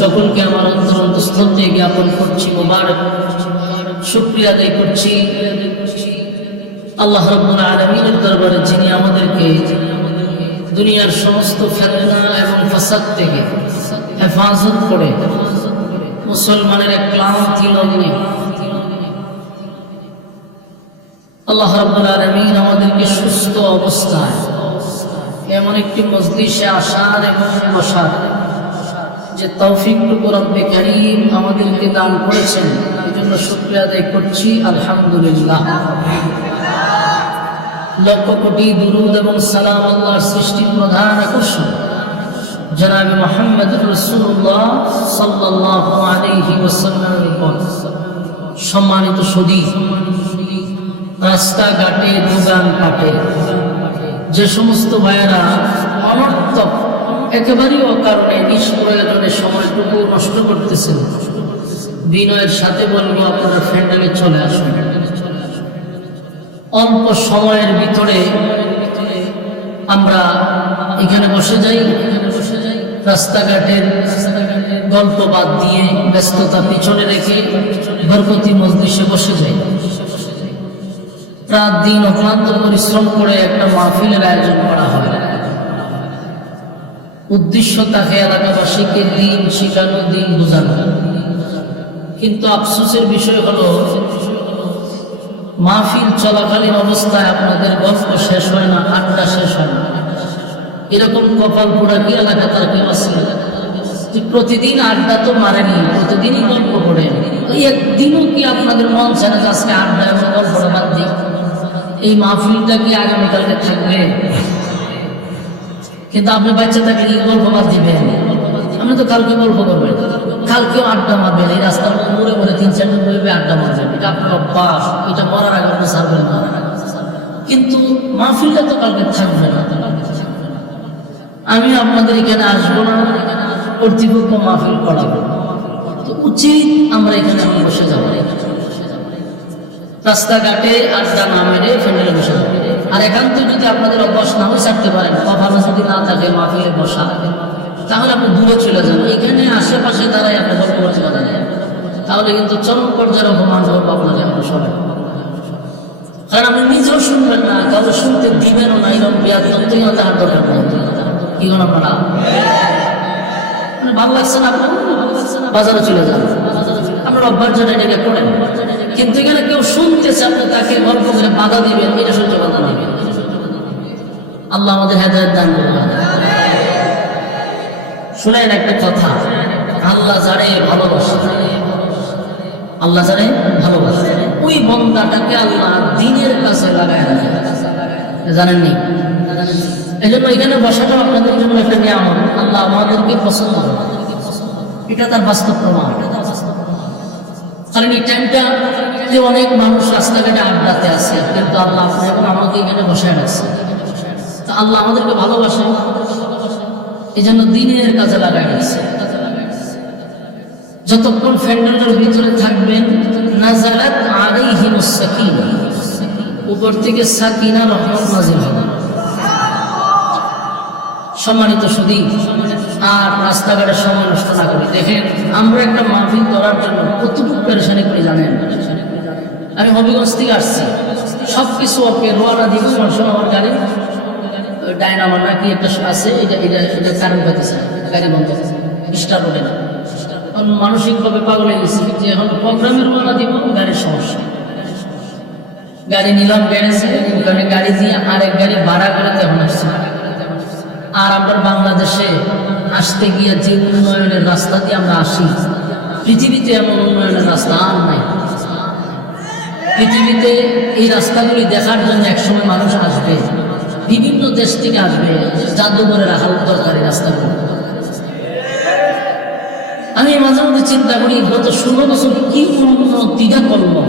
সকলকে আমার অন্তরস্থল থেকে জ্ঞাপন করছি মোবারক, শুকরিয়া আদায় করছি আল্লাহ রাব্বুল আলামিনের দরবারে, যিনি আমাদেরকে দুনিয়ার সমস্ত ফিতনা এবং ফাসাদ থেকে হেফাজত করে মুসলমানের এক ক্লান্তি লগ্নে আল্লাহ রাব্বুল আলামিন আমাদেরকে সুস্থ অবস্থায় এমন একটি মজলিসে আসার এবং বসার যে তৌফিকটুকু রব্বে কারীম আমাদেরকে দান করেছেন, এই জন্য শুকরিয়া আদায় করছি আলহামদুলিল্লাহ। লক্ষ কোটি দুরূদ এবং সালাম আল্লাহর সৃষ্টির প্রধান আকর্ষণ জনাবে মুহাম্মদুর রাসূলুল্লাহ সাল্লাল্লাহু আলাইহি ওয়াসাল্লামের উপর। সম্মানিত সুধী, রাস্তাঘাটে দোকান পাটে যে সমস্ত ভাইয়েরা অনর্থক একেবারেই অকারণে নিষ্প্রয়োজনে সময়টুকু নষ্ট করতেছেন, বিনয়ের সাথে বলবো আপনারা প্যান্ডেলে চলে আসুন। অল্প সময়ের ভিতরে আমরা এখানে বসে যাই, রাস্তাঘাটের গল্প বাদ দিয়ে ব্যস্ততা পিছনে রেখে বরকতি মজলিসে বসে যাই। রাত দিন অক্লান্ত পরিশ্রম করে একটা মাহফিলের আয়োজন করা হয়, উদ্দেশ্য থাকে এলাকাবাসীকে দিন শিখানো, দিন বোঝানো। কিন্তু আফসোসের বিষয় হলো মাহফিল চলাকালীন অবস্থায় আপনাদের গল্প শেষ হয় না, আড্ডা শেষ হয় না। এরকম কপাল পোড়া কি এলাকা তার কেউ আছে? প্রতিদিন আড্ডা তো মারেনি, প্রতিদিনই গল্প পড়ে। একদিনও কি আপনাদের মন চায় না আজকে আড্ডা এবং গল্পটা বাদ দিই? এই মাহফিলটা কি আগামীকালকে থাকবে? কিন্তু আপনি বাচ্চা থাকলে কি গল্প বাদ দিবেন? আপনি তো কালকে গল্প করবেন, কালকেও আড্ডা মারবেন, এই রাস্তার মোড়ে মোড়ে 3-4 জন বইবে আড্ডা মারবেন, এটা আপনার অভ্যাস, এটা মরার আগে আপনি ছাড়বেন না। কিন্তু মাহফিলটা তো কালকে থাকবে না। আমি আপনাদের এখানে আসবো না, কর্তৃপক্ষ মাহফিল করাবো, তো উচিত আমরা এখানে বসে যাবো, রাস্তাঘাটে আড্ডা না মেরে ফ্যামিলি বসে যাবো। আর একান্ত যদি আপনাদের অভ্যাস না হয়ে থাকতে পারেন, ভালো যদি না থাকে মাহফিলে বসা, তাহলে আপনি দূরে চলে যান, এখানে আশেপাশে দাঁড়ায় আপনি গল্প করতে পারেন, তাহলে কিন্তু চরম পর্যায়ের অপমান করবো আপনাকে আপনি সবাই। কারণ আপনি নিজেও শুনবেন না, কাউকে শুনতে দিবেনও না, এরকম বিয়াদন্তই তাহার দরকার নেই। কি করেন আপনারা? ভালো লাগছে না আপনার, বাজারে চলে যান, আপনার অভ্যাস জন্য এটাকে করেন। কিন্তু এখানে কেউ শুনতেছে, আপনি তাকে গল্প করে বাধা দিবেন, এটা সহ্য বাধা দিবেন। আল্লাহ আমাদের হেদায়েত দান করবেন। শুনেন একটা কথা, আল্লাহ যারে ভালোবাসে, আল্লাহ যারে ভালোবাসে, ওই বন্দাটাকে আল্লাহ দ্বীনের কাছে লাগায় রাখে, জানেননি? এই জন্য এখানে বসাটা আপনাদের জন্য একটা নিয়ামত, আল্লাহ আমাদেরকে পছন্দ করে, এটা তার বাস্তব প্রমাণ। কারণ এই টাইমটা যে অনেক মানুষ রাস্তাঘাটে আড্ডাতে আছে, কিন্তু আল্লাহ এখন আমাকে এখানে বসায় রাখছে, তা আল্লাহ আমাদেরকে ভালোবাসে, এই জন্য দ্বীনের কাজে লাগায় রাখছে। যতক্ষণ প্যান্ডেলের ভিতরে থাকবেন, নাযালাত আলাইহিমুস সাকিনা, উপর থেকে সাকিনা রহমত নাযিল হবে। সম্মানিত সুধী, আর রাস্তাঘাটের সময় নষ্ট না করি। দেখেন, আমরা একটা মাহফিল করার জন্য কতটুকু পেরেশানি করে জানেন? আমি হবিগঞ্জ থেকে আসছি, সবকিছু ওকে, রোয়ানা দিব, আমার গাড়ি ডায়নামার নাকি একটা আছে, এটা এটা এটা কারেন্ট পাইতেছে, গাড়ি বন্ধ স্টার রোডে না। মানসিকভাবে পাগল হয়ে গেছি যে এখন প্রোগ্রামের রোয়ানা দিব, গাড়ির সমস্যা। গাড়ি নিলাম গ্যারেজে, ওখানে গাড়ি দিয়ে আরেক গাড়ি ভাড়া করে তেমন আসছে। আর আমরা বাংলাদেশে আসতে গিয়ে যে উন্নয়নের রাস্তা দিয়ে আমরা আসি, পৃথিবীতে এমন উন্নয়নের রাস্তা আর নাই। পৃথিবীতে এই রাস্তাগুলি দেখার জন্য একসময় মানুষ আসবে, বিভিন্ন দেশ থেকে আসবে, জাদুঘরে রাখা দরকারি রাস্তাগুলো। আমি মাঝে মধ্যে চিন্তা করি, গত 16 বছর কি উন্নতিটা করলো।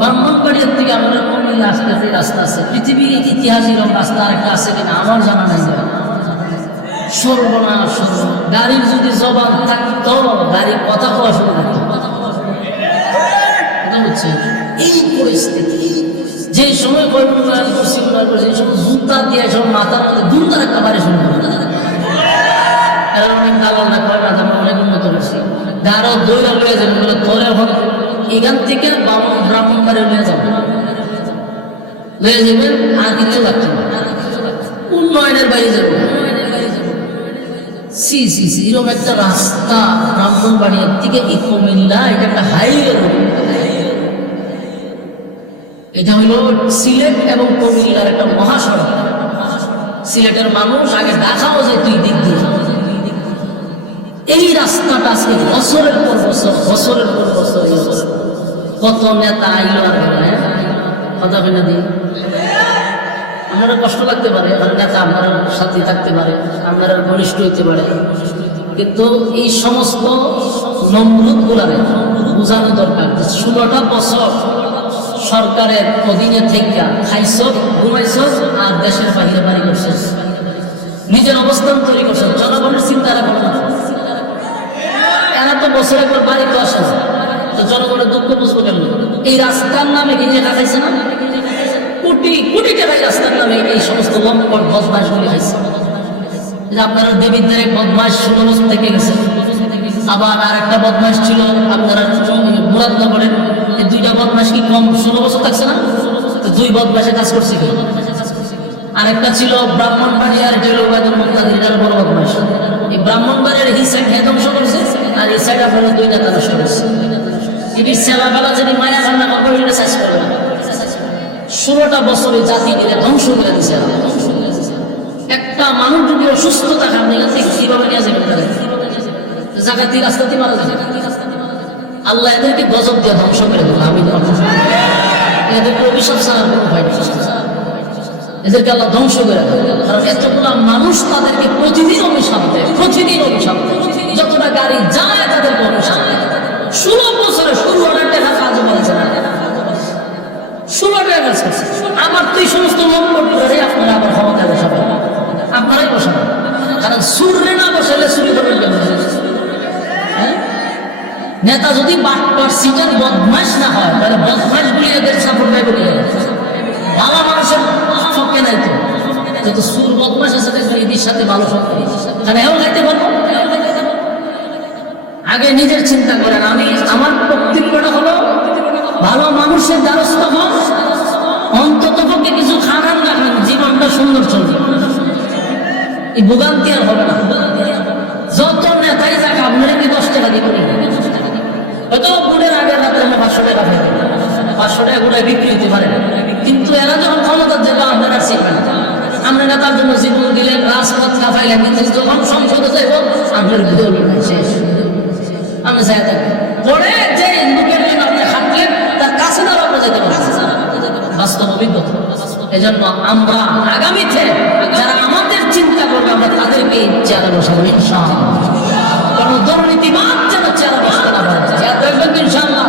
ব্রাহ্মণবাড়িয়ার থেকে আমাদের কুমিল্লা আসতে যে রাস্তা আছে, পৃথিবীর ইতিহাস এরকম রাস্তা আরেকটা আছে কিনা আমার জানা নাই। সর্বনাশ, গাড়ির যদি জবান থাকতো, গাড়ির কথা কওয়া শুরু করতো। হচ্ছে এই পরিস্থিতি, যে সময় উন্নয়ন করছি, এই সময় জুতা দিয়ে সব মাথার মধ্যে দুর্দার একটা বাড়ি শুরু করতো। এরা অনেক দালাল না কয় না, আমরা অনেক উন্নত করছি, আরো দৌড়া লয়ে যাবেন বলে তোরে এখন এখান থেকে ব্রাহ্মণবাড়ি লয়ে যাবেন, লয়ে যাবেন, আর কিছু লাগছে না, উন্নয়নের বাইরে যাবেন। সি সি সি এরকম একটা রাস্তা ব্রাহ্মণবাড়িয়ার থেকে কুমিল্লা, এটা একটা হাইওয়ে রোড। এটা হলো সিলেট এবং কুমিল্লার একটা মহাসড়ক। সিলেটের মানুষ আগে ঢাকাও যায় দুই দিক দিয়ে। এই রাস্তাটা আজকে বছরের পর বছর, বছরের পর বছর কত নেতা আইলো আর কথা বলে দিই। আপনারা কষ্ট লাগতে পারে, নেতা আপনার সাথে থাকতে পারে, আপনারা ঘনিষ্ঠ হইতে পারে, কিন্তু এই সমস্ত নমরুদ গুলারে বোঝানো দরকার। 16টা বছর সরকারের অধীনে থেকে খাইছ, ঘুমাইছ, আর দেশের বাহিরে বাড়ি করছে, নিজের অবস্থান তৈরি করছে, জনগণের চিন্তারা করে না। এরা তো বছর একবার বাড়ি তো আসে, তো জনগণের দুঃখ বুঝবো কেমন? এই রাস্তার নামে কি যে খাইছে না, কোটি কোটি টাকা রাস্তার নামে এই সমস্ত লম্পট বদমাশ গুলি খাইছে। আপনারা দেবীদের এক বদমাশ 16 বছর থেকে গেছে, আবার আর একটা বদমাশ ছিল আপনারা মুরাদনগরের, এই দুইটা বদমাশ কি কম 16 বছর থাকছে না? তো দুই বদমাশে কাজ করছে কি? আর একটা ছিল ব্রাহ্মণবাড়িয়ার জেলবাদুর মুক্তাদির, এটার বড় বদমাশ। এই ব্রাহ্মণবাড়িয়ার এই সাইড হে ধ্বংস করেছে, আর এই সাইড আপনারা দুইটা ধ্বংস করেছে। এটি সেলাবেলা যদি মায়া কান্না করবো, এটা শেষ করবে না। 16টা বছরে জাতি নিয়ে ধ্বংস করে দিচ্ছে। একটা মানুষ যদি অসুস্থ থাকে, আপনি কিভাবে নিয়ে যাবেন? জায়গাতে রাস্তাতে মারা যাবে। আল্লাহ এদেরকে গজব দিয়ে ধ্বংস করে দেবো। আমি এদেরকে অভিশাপ ছাড়ার কোনো ভয় নেই। এদেরকে আল্লাহ ধ্বংস করে দেয়। কারণ এতগুলা মানুষ তাদেরকে প্রতিদিন অভিশাপ দেয়, প্রতিদিন অভিশাপ দেয়। যতটা গাড়ি যায় তাদেরকে অভিশাপ দেয়। 16 বছরে 16 টাকা কাজ বলেছে না, 16 টাকা কাজ করছে। আমার তো এই সমস্ত নম্বর করে আপনারা আবার ক্ষমতায় বসাবেন, আপনারাই বসাবেন। কারণ সুরে না বসালে চুরি করবেন কেন? নেতা যদি বাটপার সিটার বদমাশ না হয় তাহলে বদমাশ গুলি এদের সাপোর্ট পাইবে। ভালো মানুষের সবকে নাই তো, যত সুর বদমাশ আছে এদের সাথে ভালো সব তাহলে এও গাইতে পারবো। আগে নিজের চিন্তা করেন। আমি আমার বক্তব্যটা হলো ভালো মানুষের দ্বারস্থ হন, অন্তত পক্ষে কিছু খারাপ রাখবেন, জীবনটা সুন্দর চলবে। এই ভোগান্তি আর হবে না। যত নেতাই যাক আপনারা কি 10 টাকা দিবেন? হয়তো গুড়ের আগের রাত্রে 500 টাকা ফেলে 500 টাকা গুড়ে বিক্রি হতে পারে, কিন্তু এরা যখন ক্ষমতার জায়গা আপনারা শিখবেন। আপনারা তার জন্য জীবন দিলেন, রাজপথ কাঁপাইলেন, কিন্তু যখন সংসদে যাইব আপনার বিরোধী শেষ। আমি চাই পরে যে লোকের জন্য আপনি হাঁটলেন তার কাছে না আপনি যেতে পারেন, বাস্তব অভিজ্ঞতা। এই জন্য আমরা আগামীতে যারা আমাদের চিন্তা করবে আমরা তাদেরকে চেয়ারে বসাবো ইনশাআল্লাহ। কোন দুর্নীতিবাদ যেন চেয়ারে বসতে না পারে, দেখবেন ইনশাআল্লাহ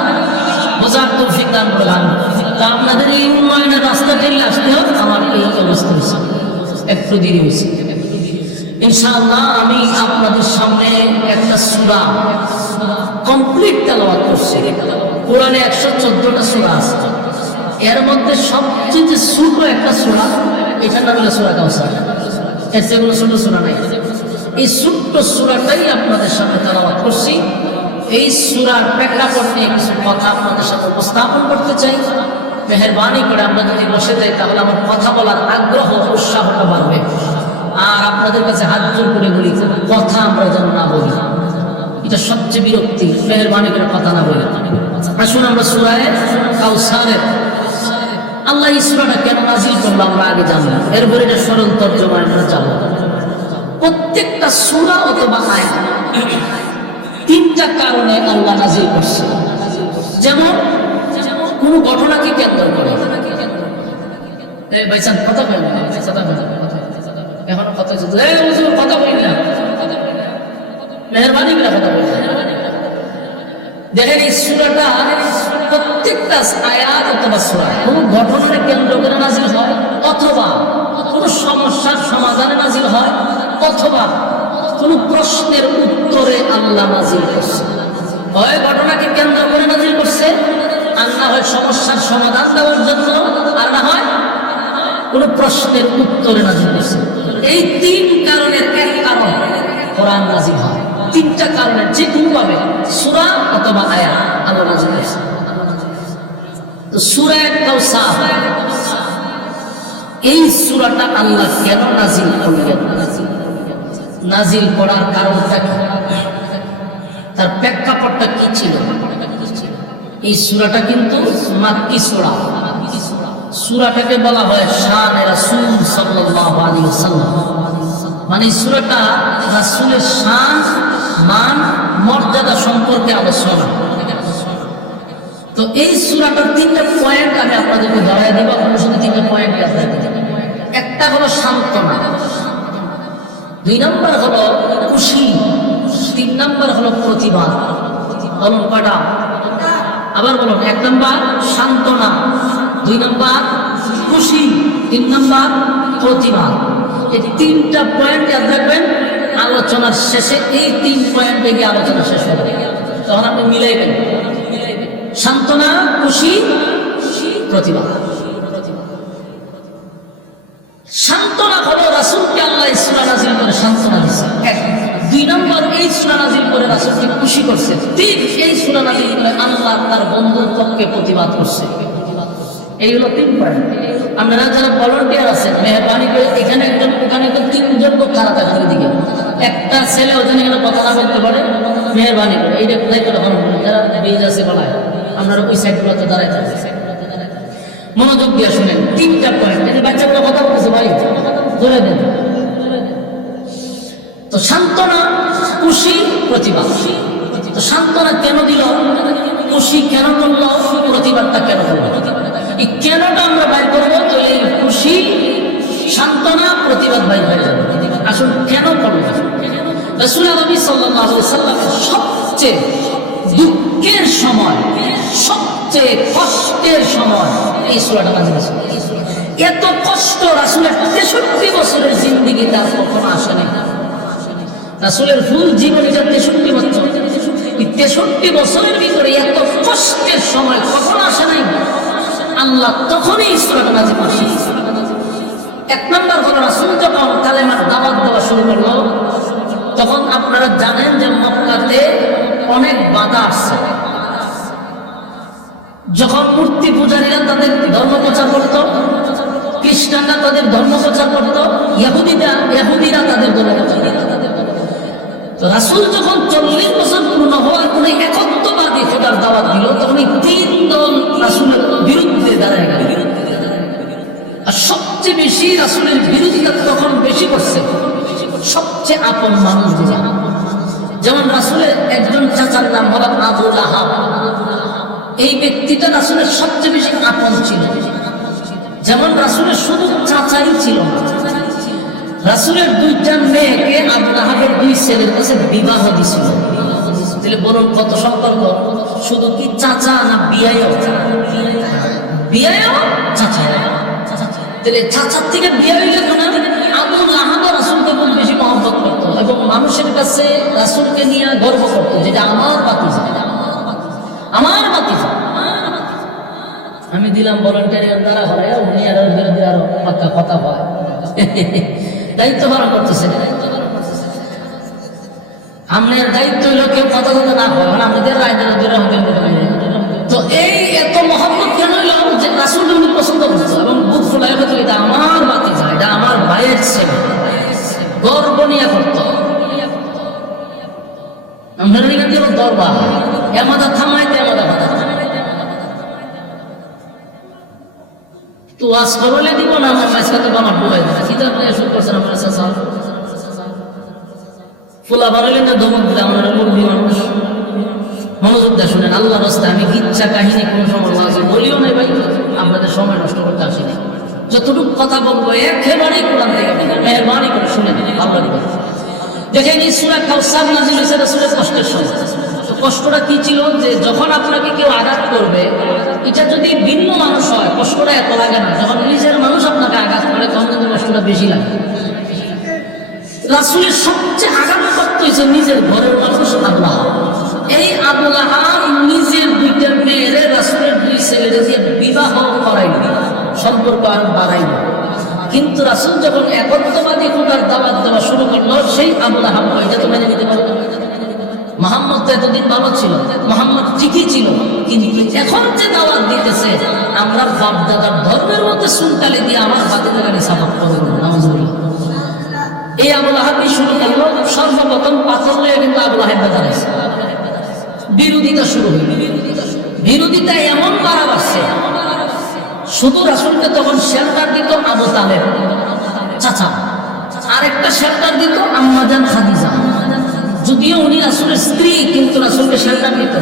বোঝার তৌফিক দান প্রদান। তা আপনাদের এই উন্নয়নের রাস্তা টেনে আসতে হোক, আমার এই অবস্থা হয়েছে, একটু দেরি হয়েছে। ইনশাআল্লাহ আমি আপনাদের সামনে একটা সূরা কমপ্লিট তেলাওয়াত করছি। কোরআনে 114টা সূরা আছে, এর মধ্যে সবচেয়ে ছোট একটা সূরা, এটার নাম হলো সূরা কাউসার। এর চেয়ে কোনো ছোট সূরা নাই। এই ছোট্ট সূরাটাই আপনাদের সামনে তেলাওয়াত করছি। এই সূরার প্রেক্ষাপট নিয়ে কিছু কথা আপনাদের সাথে উপস্থাপন করতে চাই। মেহেরবানি করে আমরা যদি বসে যাই তাহলে আমার কথা বলার আগ্রহ উৎসাহটা বাড়বে। আর আপনাদের কাছে হাত জোর করে বলি, কথা আমরা যেন না বলি, এটা সবচেয়ে বিরক্তি। মেহেরবানি করে কথা না বলি। আসুন আমরা সূরা কাউসারের আল্লাহ এই সূরাটা কেন নাযিল করলো আমরা আগে জানলাম, এরপরে এটা সরল তর্জমা আমরা জানবো। প্রত্যেকটা সূরা অথবা আয়াত 3টা কারণে আল্লাহ নাযিল করছে। যেমন কোন ঘটনাকে কেন্দ্র করে। ভাইজান কথা বলেন, এখন কথা কথা বলি না, মেহেরবানি করে কথা বলি। দেখেন এই সূরাটা প্রত্যেকটা আয়াত অথবা সূরা কোন ঘটনাকে কেন্দ্র করে নাযিল হয়, অথবা কোন সমস্যার সমাধানে নাযিল হয়, অথবা কোন প্রশ্নের উত্তরে আল্লাহ নাযিল করছে। হয় ঘটনাকে কেন্দ্র করে নাযিল করছে, আর না হয় সমস্যার সমাধান দেওয়ার জন্য, আর না হয় কোন প্রশ্নের উত্তরে নাযিল করছে। এই 3 কারণের এক কারণ কোরআন নাযিল হয়। 3টা কারণের যে কোনো ভাবে সূরা অথবা আয়াত আল্লাহ নাযিল করছে। তো সূরা কাউসার, এই সূরাটা আল্লাহ কেন নাযিল করলেন, নাযিল করার কারণটা কি, তার প্রেক্ষাপটটা কি ছিল? এই সূরাটা কিন্তু মাক্কি সূরা। সূরাটাকে বলা হয় শানে রাসূল সাল্লাল্লাহু আলাইহি ওয়াসাল্লাম, মানে সূরাটা রাসূলের শান, মান, মর্যাদা সম্পর্কে আলোচনা। তো এই সূরাটার 3টা পয়েন্ট আমি আপনাদেরকে ধরায় দেব, আপনাদের সাথে 3টা পয়েন্ট আছে। একটা হলো সান্ত্বনা, 2 নম্বর হলো খুশি, 3 নম্বর হলো প্রতিবাদ। বলুন কয়টা? আবার বলুন। 1 নম্বর সান্ত্বনা, 2 নম্বর খুশি, 3 নম্বর প্রতিবাদ। এই 3টা পয়েন্ট ইয়াদ রাখবেন। আলোচনার শেষে এই 3 পয়েন্টে গিয়ে আলোচনা শেষ হবে, তখন আপনি মিলাইবেন সান্ত্বনা, খুশি, প্রতিবাদ। সান্ত্বনা হলো রাসূলকে আল্লাহ সূরা নাযিল করে সান্ত্বনা দিয়েছে। 2 নম্বর এই সূরা নাযিল করে রাসূলকে খুশি করছে। 3 এই সূরা নাযিল করে আল্লাহ তার বন্ধুর পক্ষে প্রতিবাদ করছে। এই হলো 3 পয়েন্ট। আপনারা যারা ভলান্টিয়ার আছেন মেহেরবানি করে এখানে একজন ওখানে একজন 3 জন লোক খারাপ থাকার দিকে একটা ছেলে ওখানে গেলে কথা না বলতে পারে, মেহেরবানি করে এইটা কোথায় করে হন যারা বেজ আছে বলায় আপনারা ওই সাইডগুলোতে দাঁড়ায় থাকবে, মনোযোগ দিয়ে শুনেন। 3টা পয়েন্ট। এই বাচ্চাগুলো কথা বলতেছে ভাই ধরে দেন। তো সান্ত্বনা, খুশি, প্রতিবাদ। তো সান্ত্বনা কেন দিল, খুশি কেন করলো, প্রতিবাদটা কেন করলো, এই কেনটা আমরা বাইর করবো। তো এই খুশি ধারাবাহিক হয়ে যাবে। আসলে কেন পড়বে? রাসূল নবী সাল্লাল্লাহু আলাইহি ওয়াসাল্লামের সবচেয়ে দুঃখের সময়, সবচেয়ে কষ্টের সময় এই সূরাটা নাযিল হয়েছে। এত কষ্ট রাসূলের 63 বছরের জিন্দেগি তার কখনো আসেনি। রাসূলের ফুল জীবনীটা 63 বছর, এই 63 বছরের ভিতরে এত কষ্টের সময় কখনো আসে নাই। আল্লাহ তখনই এই সূরাটা নাযিল করেছেন। এক নম্বর হলো রাসূল যখন কালেমার দাওয়াত দেওয়া শুরু করলো, তখন আপনারা জানেন যে মক্কাতে অনেক বাধা আসছে। যখন মূর্তি পূজারীরা তাদের ধর্ম প্রচার করত, খ্রিস্টানরা তাদের ধর্ম প্রচার করত, ইহুদিরা তাদের ধর্ম প্রচার করত। তো রাসূল যখন 40 বছর পূর্ণ হওয়ার পরে একত্ববাদী খোদার দাওয়াত দিল, তখন এই 3 দল রাসূলের বিরুদ্ধে দাঁড়ায় গেল। আর সবচেয়ে বেশি রাসূলের বিরোধিতা তখন বেশি করছে সবচেয়ে আপন মানুষগুলো। যেমন রাসূলের একজন চাচার নাম হলো আবু লাহাব। এই ব্যক্তিটা রাসূলের সবচেয়ে বেশি আপন ছিল। যেমন রাসূলের শুধু চাচাই ছিল না, রাসূলের 2টা মেয়েকে আবু লাহাবের 2 ছেলের কাছে বিবাহ দিছিল। তাহলে বলুন কত সম্পর্ক! শুধু কি চাচা না বিয়ায়ও? বিয়ায়ও চাচা। তাহলে চাচার থেকে বিয়ে হইলে না, আবু লাহাব রাসূলকে খুব বেশি মহব্বত করত এবং মানুষের কাছে রাসূলকে নিয়ে গর্ব করত, যেটা আমার ভাতিজা, আমার ভাতিজা। আমি দিলাম ভলান্টিয়ারি দ্বারা হলে উনি আরো বিরুদ্ধে আরো পাক্কা কথা হয়, দায়িত্ব পালন করতেছে। আমাদের দায়িত্ব হইলো কেউ কথা কথা না হয়, আমাদের রায় তো এই এত মহব্বত কেন হইলো যে রাসূল উনি পছন্দ করতো এবং বুক ফুলাই হতো, এটা আমার ভাতিজা, এটা আমার ভাইয়ের ছেলে, গর্ব নিয়ে করতো। আমরা দরবার এমাদা থামাইতে এমাদা কথা তো আজ করলে দিব না, আমার মাঝখানে বানার ডুবাই দেয় কি শুরু করছেন আমার চাচা ফুলা বানাইলেন না ধমক দিলে আমার মুরগি মানুষ। মনোযোগ দিয়ে শুনেন, আল্লাহ রাস্তায় আমি কিচ্ছা কাহিনী কোন সময় আছে বলিও নাই ভাই, আপনাদের সময় নষ্ট করতে আসিনি। যতটুকু কথা বলবো একেবারেই কোরআন থেকে মেহরবানি করে শুনে দিন। আপনাদের দেখেন এই সূরা কাউসার নাযিল হয়েছে রাসূলের কষ্টের সময়। তো কষ্টটা কি ছিল যে যখন আপনাকে কেউ আঘাত করবে, এটা যদি ভিন্ন মানুষ হয় কষ্টটা এত লাগে না, যখন নিজের মানুষ আপনাকে আঘাত করে তখন কিন্তু কষ্টটা বেশি লাগে। রাসূলের সবচেয়ে আঘাতপ্রাপ্ত হয়েছে নিজের ঘরের মানুষ আবু লাহাব। এই আবু লাহাব নিজের 2টা মেয়েরে রাসূলের 2 ছেলেরে দিয়ে বিবাহ করাইল, সম্পর্ক আর বাড়াইল। কিন্তু রাসূল যখন একত্ববাদী খোদার দাওয়াত দেওয়া শুরু করলো, সেই আবু লাহাব এটা তো মেনে নিতে পারবে। মুহাম্মদ তো এতদিন ভালো ছিল, মুহাম্মদ ঠিকই ছিল, কিন্তু এখন যে দাওয়াত দিতেছে আমরা বাপ দাদার ধর্মের মধ্যে সুলতালি দিয়ে আমার ভাতিজাকে সাবাক করব না, নাউজুবিল্লাহ। এই আবু লাহাবই শুরু করলো, সর্বপ্রথম পাথর লয়ে কিন্তু আবু লাহাব দাঁড়াইছে, বিরোধিতা শুরু হইল। বিরোধিতা এমন বাড়া বাড়ছে, শুধু রাসূলকে তখন শেল্টার দিত আবু তালেব চাচা, আরেকটা শেল্টার দিত আম্মা জান খাদিজা। যদিও উনি রাসূলের স্ত্রী, কিন্তু রাসূলকে শেল্টার দিত।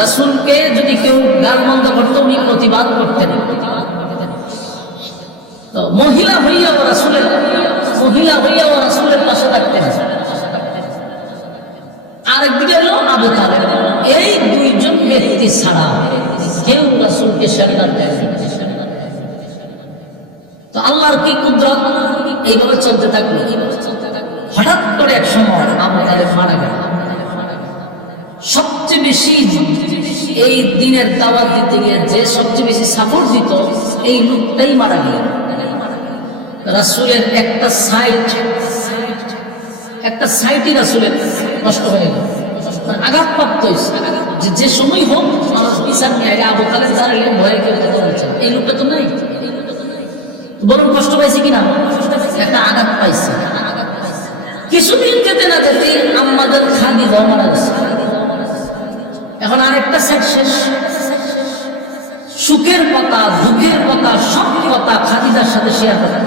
রাসূলকে যদি কেউ গালমন্দ করতো উনি প্রতিবাদ করতেন। তো মহিলা হইয়াও রাসূলের পাশে থাকতেন। আরেকদিকে হলো আবু তালেব। এই 2জন ব্যক্তি ছাড়া কেউ রাসূলকে শেল্টার দেয়। তো আল্লাহর কি কুদরত, এইভাবে চলতে থাকবে। হঠাৎ করে এক সময় আবু তালেব মারা গেল। সবচেয়ে বেশি এই দিনের দাওয়াত দিতে গিয়ে যে সবচেয়ে বেশি সাপোর্ট দিত, এই লোকটাই মারা গেল। রাসূলের একটা সাইটই রাসূলের নষ্ট হয়ে গেল, আঘাতপ্রাপ্ত হয়েছে। যে সময় হোক মানুষ বিচার নিয়ে আবু তালেব দাঁড়ালে ভয়ে কেউ যেতে পারছে, এই লোকটা তো নাই। বরং কষ্ট পাইছে কিনা, একটা আঘাত পাইছে। কিছুদিন যেতে না যেতে আম্মাদের খাদিজা মারা গেছে। এখন আরেকটা সেট শেষ। সুখের কথা, দুঃখের কথা, সব কথা খাদিজার সাথে শেয়ার করে।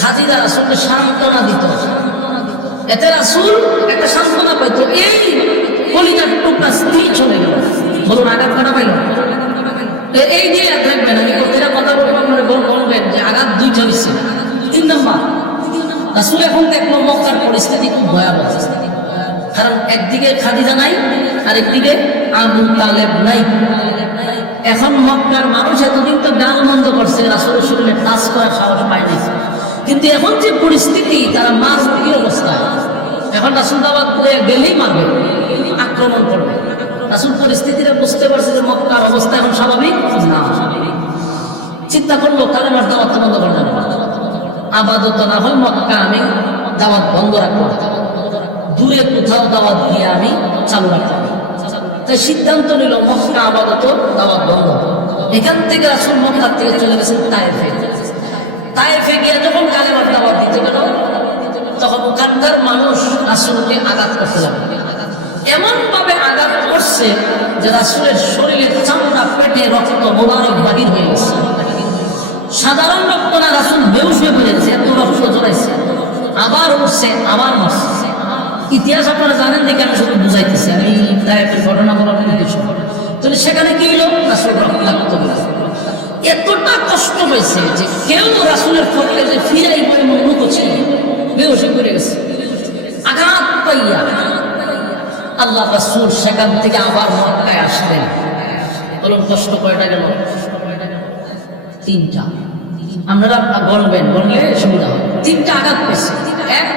খাদিজা রাসূলকে সান্ত্বনা দিত, এতে রাসূল একটা সান্ত্বনা পাইত। এই কলিজার টুকরা স্ত্রী চলে গেল, বলুন আঘাত করা পাইল। এই দিয়ে থাকবেন, আমি প্রতিটা কথা বলবেন যে আঘাত 2টা হয়েছে। 3 নম্বর রাসূল এখন দেখলো মক্কার পরিস্থিতি খুব ভয়াবহ, কারণ একদিকে খাদিজা নাই আর একদিকে আবু তালেব নাই। এখন মক্কার মানুষ এতদিন তো গান বন্ধ করছে, রাসূলের শরীরে টাচ করার সাহস পায়নি, কিন্তু এখন যে পরিস্থিতি তারা মাছ দিয়ে অবস্থায়, এখন রাসূল দাওয়াত দিয়ে গেলেই মারবে, আক্রমণ করবে। রাসূল পরিস্থিতিটা বুঝতে পারছে যে মক্কার অবস্থা এখন স্বাভাবিক না। চিন্তা করলো কালেমার দাওয়াত বন্ধ করতে হবে, আপাতত না হয় মক্কা আমি দাওয়াত বন্ধ রাখবো, দূরে কোথাও দাওয়াত দিয়ে আমি চালু রাখবো। তাই সিদ্ধান্ত নিল মক্কা আপাতত দাওয়াত বন্ধ। এখান থেকে রাসূল মক্কা থেকে চলে গেছেন তায়েফে। তায়েফে গিয়ে যখন কালেমার দাওয়াত দিতে গেল, তখন ওখানকার মানুষ রাসূলকে আঘাত করতে লাগলো। এমন ভাবে আঘাত করছে যে রাসূলের শরীরের চামড়া পেটে রক্ত মোবারক বাহির হয়ে গেছে। সাধারণ রক্ত না, রাসূল বেহুশ হয়ে পড়ে গেছে, এত রক্ত জড়াইছে। আবার উঠছে, আবার মরছে। ইতিহাস আপনারা জানেন দেখে আমি শুধু বুঝাইতেছি, আমি তায়েফের ঘটনা বলার উদ্দেশ্য। তাহলে সেখানে কি হলো? রাসূল রক্তাক্ত হলো। এতটা কষ্ট হয়েছে যে কেউ রাসূলের পক্ষে যে ফিরাই বই মনে করছে, বেহুশ হয়ে পড়ে গেছে। আঘাত পাইয়া আল্লাহ রাসূল সেখান থেকে আবার মক্কায় আসলেন। বলুন কষ্ট কয়টা গেল? 3টা। আপনারা বলবেন, বললে সুবিধা হবে। 3টা আঘাত পেয়েছে। 1,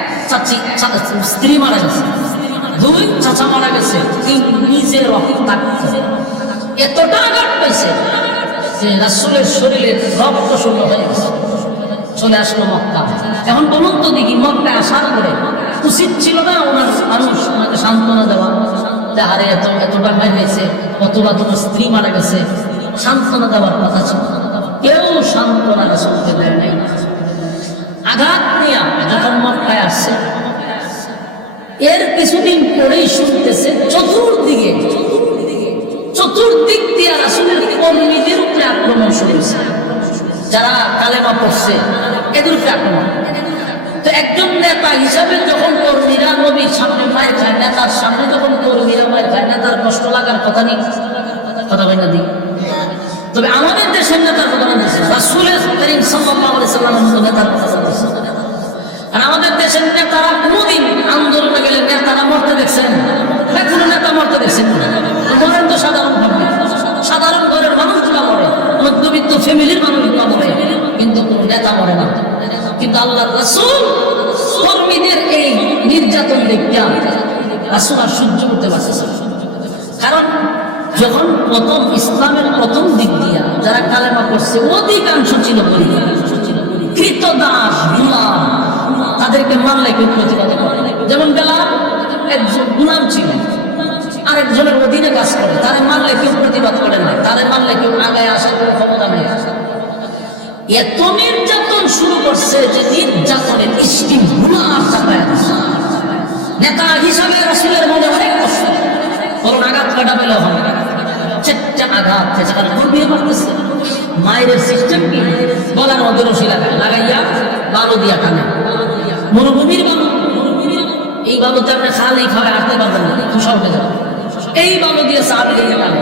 স্ত্রী মারা গেছে, 2, চাচা মারা গেছে, 3, নিজে রক্তাক্ত। এতটা আঘাত পেয়েছে যে রাসূলের শরীরে রক্ত শূন্য হয়ে গেছে। চলে আসলো মক্কা। এখন বলুন তো দেখি, মক্কায় আসার পরে উচিত ছিল না ওনার মানুষ ওনাকে সান্ত্বনা দেওয়া, যাহারে এতটা হয়েছে, অথবা তোমার স্ত্রী মারা গেছে, সান্ত্বনা দেওয়ার কথা ছিল। কেউ সান্ত্বনা রাসূলকে দেয় নাই। আঘাত নিয়ে যখন মক্কায় আসছে, এর কিছুদিন পরেই শুনতেছে চতুর্দিক দিয়ে রাসূলের কর্মীদের উপরে আক্রমণ শুরু হয়েছে। যারা কালেমা পড়ছে এদের উপরে আক্রমণ। তো একজন নেতা হিসাবে যখন কর্মীরা নবীর সামনে মায়ের খায়, নেতার সামনে যখন কর্মীরা মায়ের খায়, নেতার কষ্ট লাগার কথা নেই, কথা বলে না দিই। তবে আমাদের দেশের নেতার কথা বলতেছে, রাসূল করিম সাল্লাল্লাহু আলাইহি সাল্লামের মতো নেতার কথা বলতেছে। আর আমাদের দেশের নেতারা কোনদিন আন্দোলনে গেলে নেতারা মরতে দেখছেন? কোনো নেতা মরতে দেখছেন? মরেন তো সাধারণ ঘরের মানুষগুলা মরে, মধ্যবিত্ত ফ্যামিলির মানুষগুলা মরে, কিন্তু কোনো নেতা মরে না। কিন্তু আল্লাহর রাসূল কর্মীদের এই নির্যাতন দেখতে রাসূল আর সহ্য করতে পারতেছে। কারণ যখন প্রথম ইসলামের প্রথম দিক দিয়া যারা কালেমা করছে অধিকাংশ ছিল কৃতদাস, গোলাম। তাদেরকে মারলে কেউ প্রতিবাদ করে। যেমন বেলাল একজন গোলাম ছিল, আরেকজনের অধীনে কাজ করে, তারে মারলে কেউ প্রতিবাদ করে না, তারে মারলে কেউ আগায় আসার কোনো ক্ষমতা নেই। এত নির্যাতন শুরু করছে যে নির্যাতনের স্টিম গুলাম চাপায় দিচ্ছে। নেতা হিসাবে রাসূলের মনে অনেক কষ্ট, বরং আঘাত কাটা পেলে হবে, 4টা আঘাত যেখানে ঘুরিয়ে মারতেছে। মায়ের সিস্টেম কি? গলার মধ্যে রশি লাগাইয়া বালু দিয়া টানে। মরুভূমির বালু, এই বালুতে আপনি খালেই খাবে, হাঁটতে পারবেন না, তুষার হয়ে যাবে। এই বালু দিয়ে চাবি দিয়ে টানে।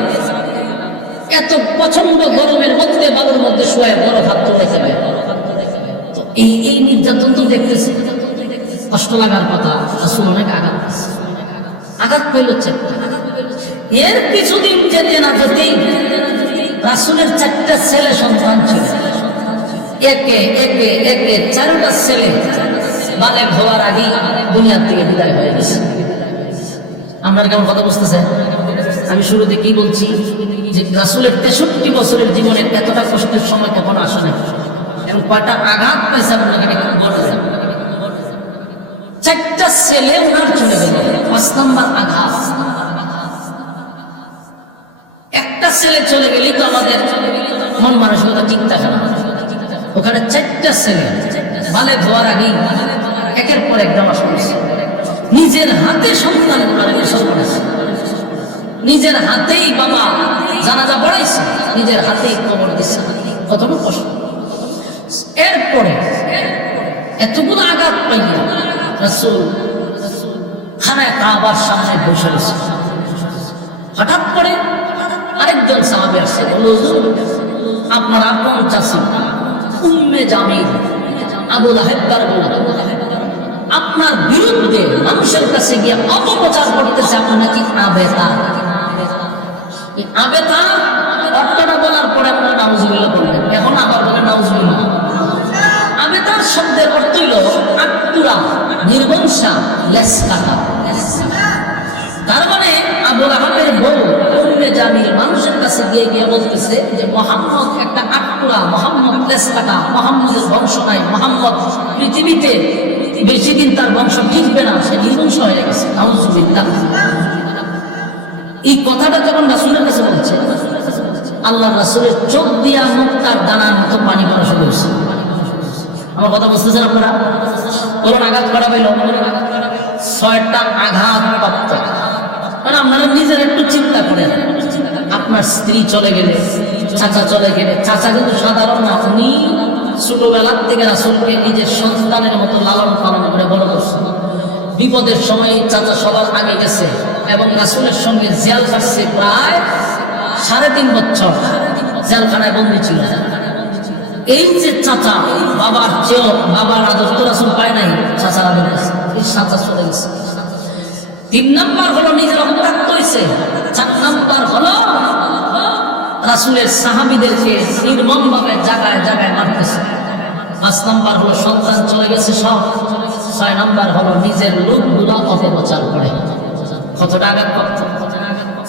এত প্রচন্ড গরমের মধ্যে বালুর মধ্যে শোয়ে বড় হাত তোলাইতে পারে। তো এই নির্যাতন তো দেখতেছে, কষ্ট লাগার কথা। রাসূল অনেক আঘাত পেল। এর কিছুদিন যেতে না যেতেই রাসূলের 4টা ছেলে সন্তান ছিল। একে 4টা ছেলে বালেগ হওয়ার আগেই দুনিয়ার থেকে বিদায় হয়ে গেছে। আপনার কেমন কথা বুঝতেছেন? আমি শুরুতে কি বলছি যে রাসূলের 63 বছরের জীবনের এতটা কষ্টের সময় কখনো আসে না। এবং কয়টা আঘাত পেয়েছে আপনাকে একটু বলা যায়। 4টা ছেলে ওনার চলে গেল। 5 নম্বর আঘাত। একটা ছেলে চলে গেলেই তো আমাদের মন মানসিকতা ঠিক থাকে না। ওখানে 4টা ছেলে বালেগ হওয়ার আগেই একের পর এক নামাজ পড়ছে। নিজের হাতে সন্তান গোসল করেছে, নিজের হাতেই বাবা জানাজা পড়াইছে, নিজের হাতেই কবর দিচ্ছে। কতটা কষ্ট। এরপরে এতগুলো আঘাত পাইয়া রাসূল খানায় কাবার সামনে বসে রয়েছে। হঠাৎ করে আরেকজন সাহাবী আসছে, বলল, হুজুর আপনার আপন চাচী উম্মে জামিল আবু লাহাব আপনার বিরুদ্ধে মানুষের কাছে গিয়ে অপপ্রচার করতেছে আপনি নাকি আবেতা। এই আবেতা অর্থটা বলার পরে আপনারা নাউজুবিল্লাহ বললেন, এখন আবার বলেন নাউজুবিল্লাহ। আবেতার শব্দের অর্থ হইল আত্তুরা, নির্বংশা, লেস কাটা। তার মানে আবু লাহাবের বউ উম্মে জামিল মানুষের কাছে গিয়ে গিয়ে বলতেছে যে মুহাম্মদ একটা আত্তুরা, মুহাম্মদ লেস কাটা, মুহাম্মদের বংশ নাই, মুহাম্মদ পৃথিবীতে বেশি দিন তার বংশ টিকবে না, সে নির্বংশ হয়ে গেছে। নাউজুবিল্লাহ। এই কথাটা যখন রাসূলের কাছে বলছে, আল্লাহ রাসূলের চোখ দিয়া মুক্তার দানার মতো পানি পড়া শুরু হয়েছে। আমার কথা বুঝতেছেন আপনারা? কোন আঘাত করা হইল? 6টা আঘাত প্রাপ্ত। মানে আপনারা নিজের একটু চিন্তা করেন, আপনার স্ত্রী চলে গেলে, চাচা চলে গেলে, চাচা কিন্তু সাধারণ না, উনি ছোটবেলার থেকে রাসূলকে নিজের সন্তানের মতো লালন পালন করে বড় করছেন। বিপদের সময় চাচা সবার আগে গেছে এবং রাসূলের সঙ্গে জেল কাটছে প্রায় 3.5 বছর, জেলখানায় বন্দী ছিল। এই যে চাচা, বাবার চেয়েও বাবার আদর তো রাসূল পায় নাই, চাচার আদর পেয়েছে। এই চাচা চলে গেছে। 3 নাম্বার হলো নিজের অপরাক্ত হয়েছে। 4 নাম্বার হলো রাসূলের সাহাবীদেরকে নির্মমভাবে জায়গায় জায়গায় মারতেছে। 5 নাম্বার হলো সন্তান চলে গেছে সব। 6 নাম্বার হলো নিজের লোকগুলা অপপ্রচার করে। কতটা আঘাত করত,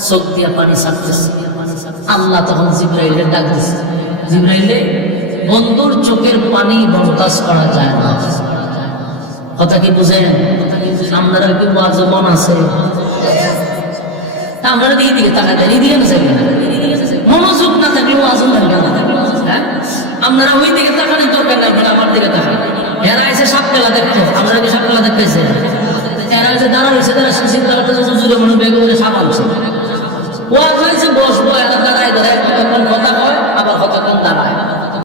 চোখ দিয়া পানি ছাড়তেছে। আল্লাহ তখন জিবরাইলের ডাক দিচ্ছে, জিবরাইলে বন্ধুর চোখের পানি বরদাস্ত করা যায় না। কথা কি বুঝেন? আপনারা কি মন আছে? আপনারা দিকে দিকে তাকা যায়, এদিকে না যাবেন না, মনোযোগ না থাকলে ওয়াজও থাকবে না। হ্যাঁ, আপনারা ওই দিকে তাকানোর দরকার নাই, আমার দিকে তাকান। এরা এসে সাপ খেলা দেখতো, আপনারা কি সাপ খেলা দেখতেছে? এরা এসে দাঁড়া হয়েছে, তারা চিন্তা করতেছে হুজুরে মনে বেগ করে সাপ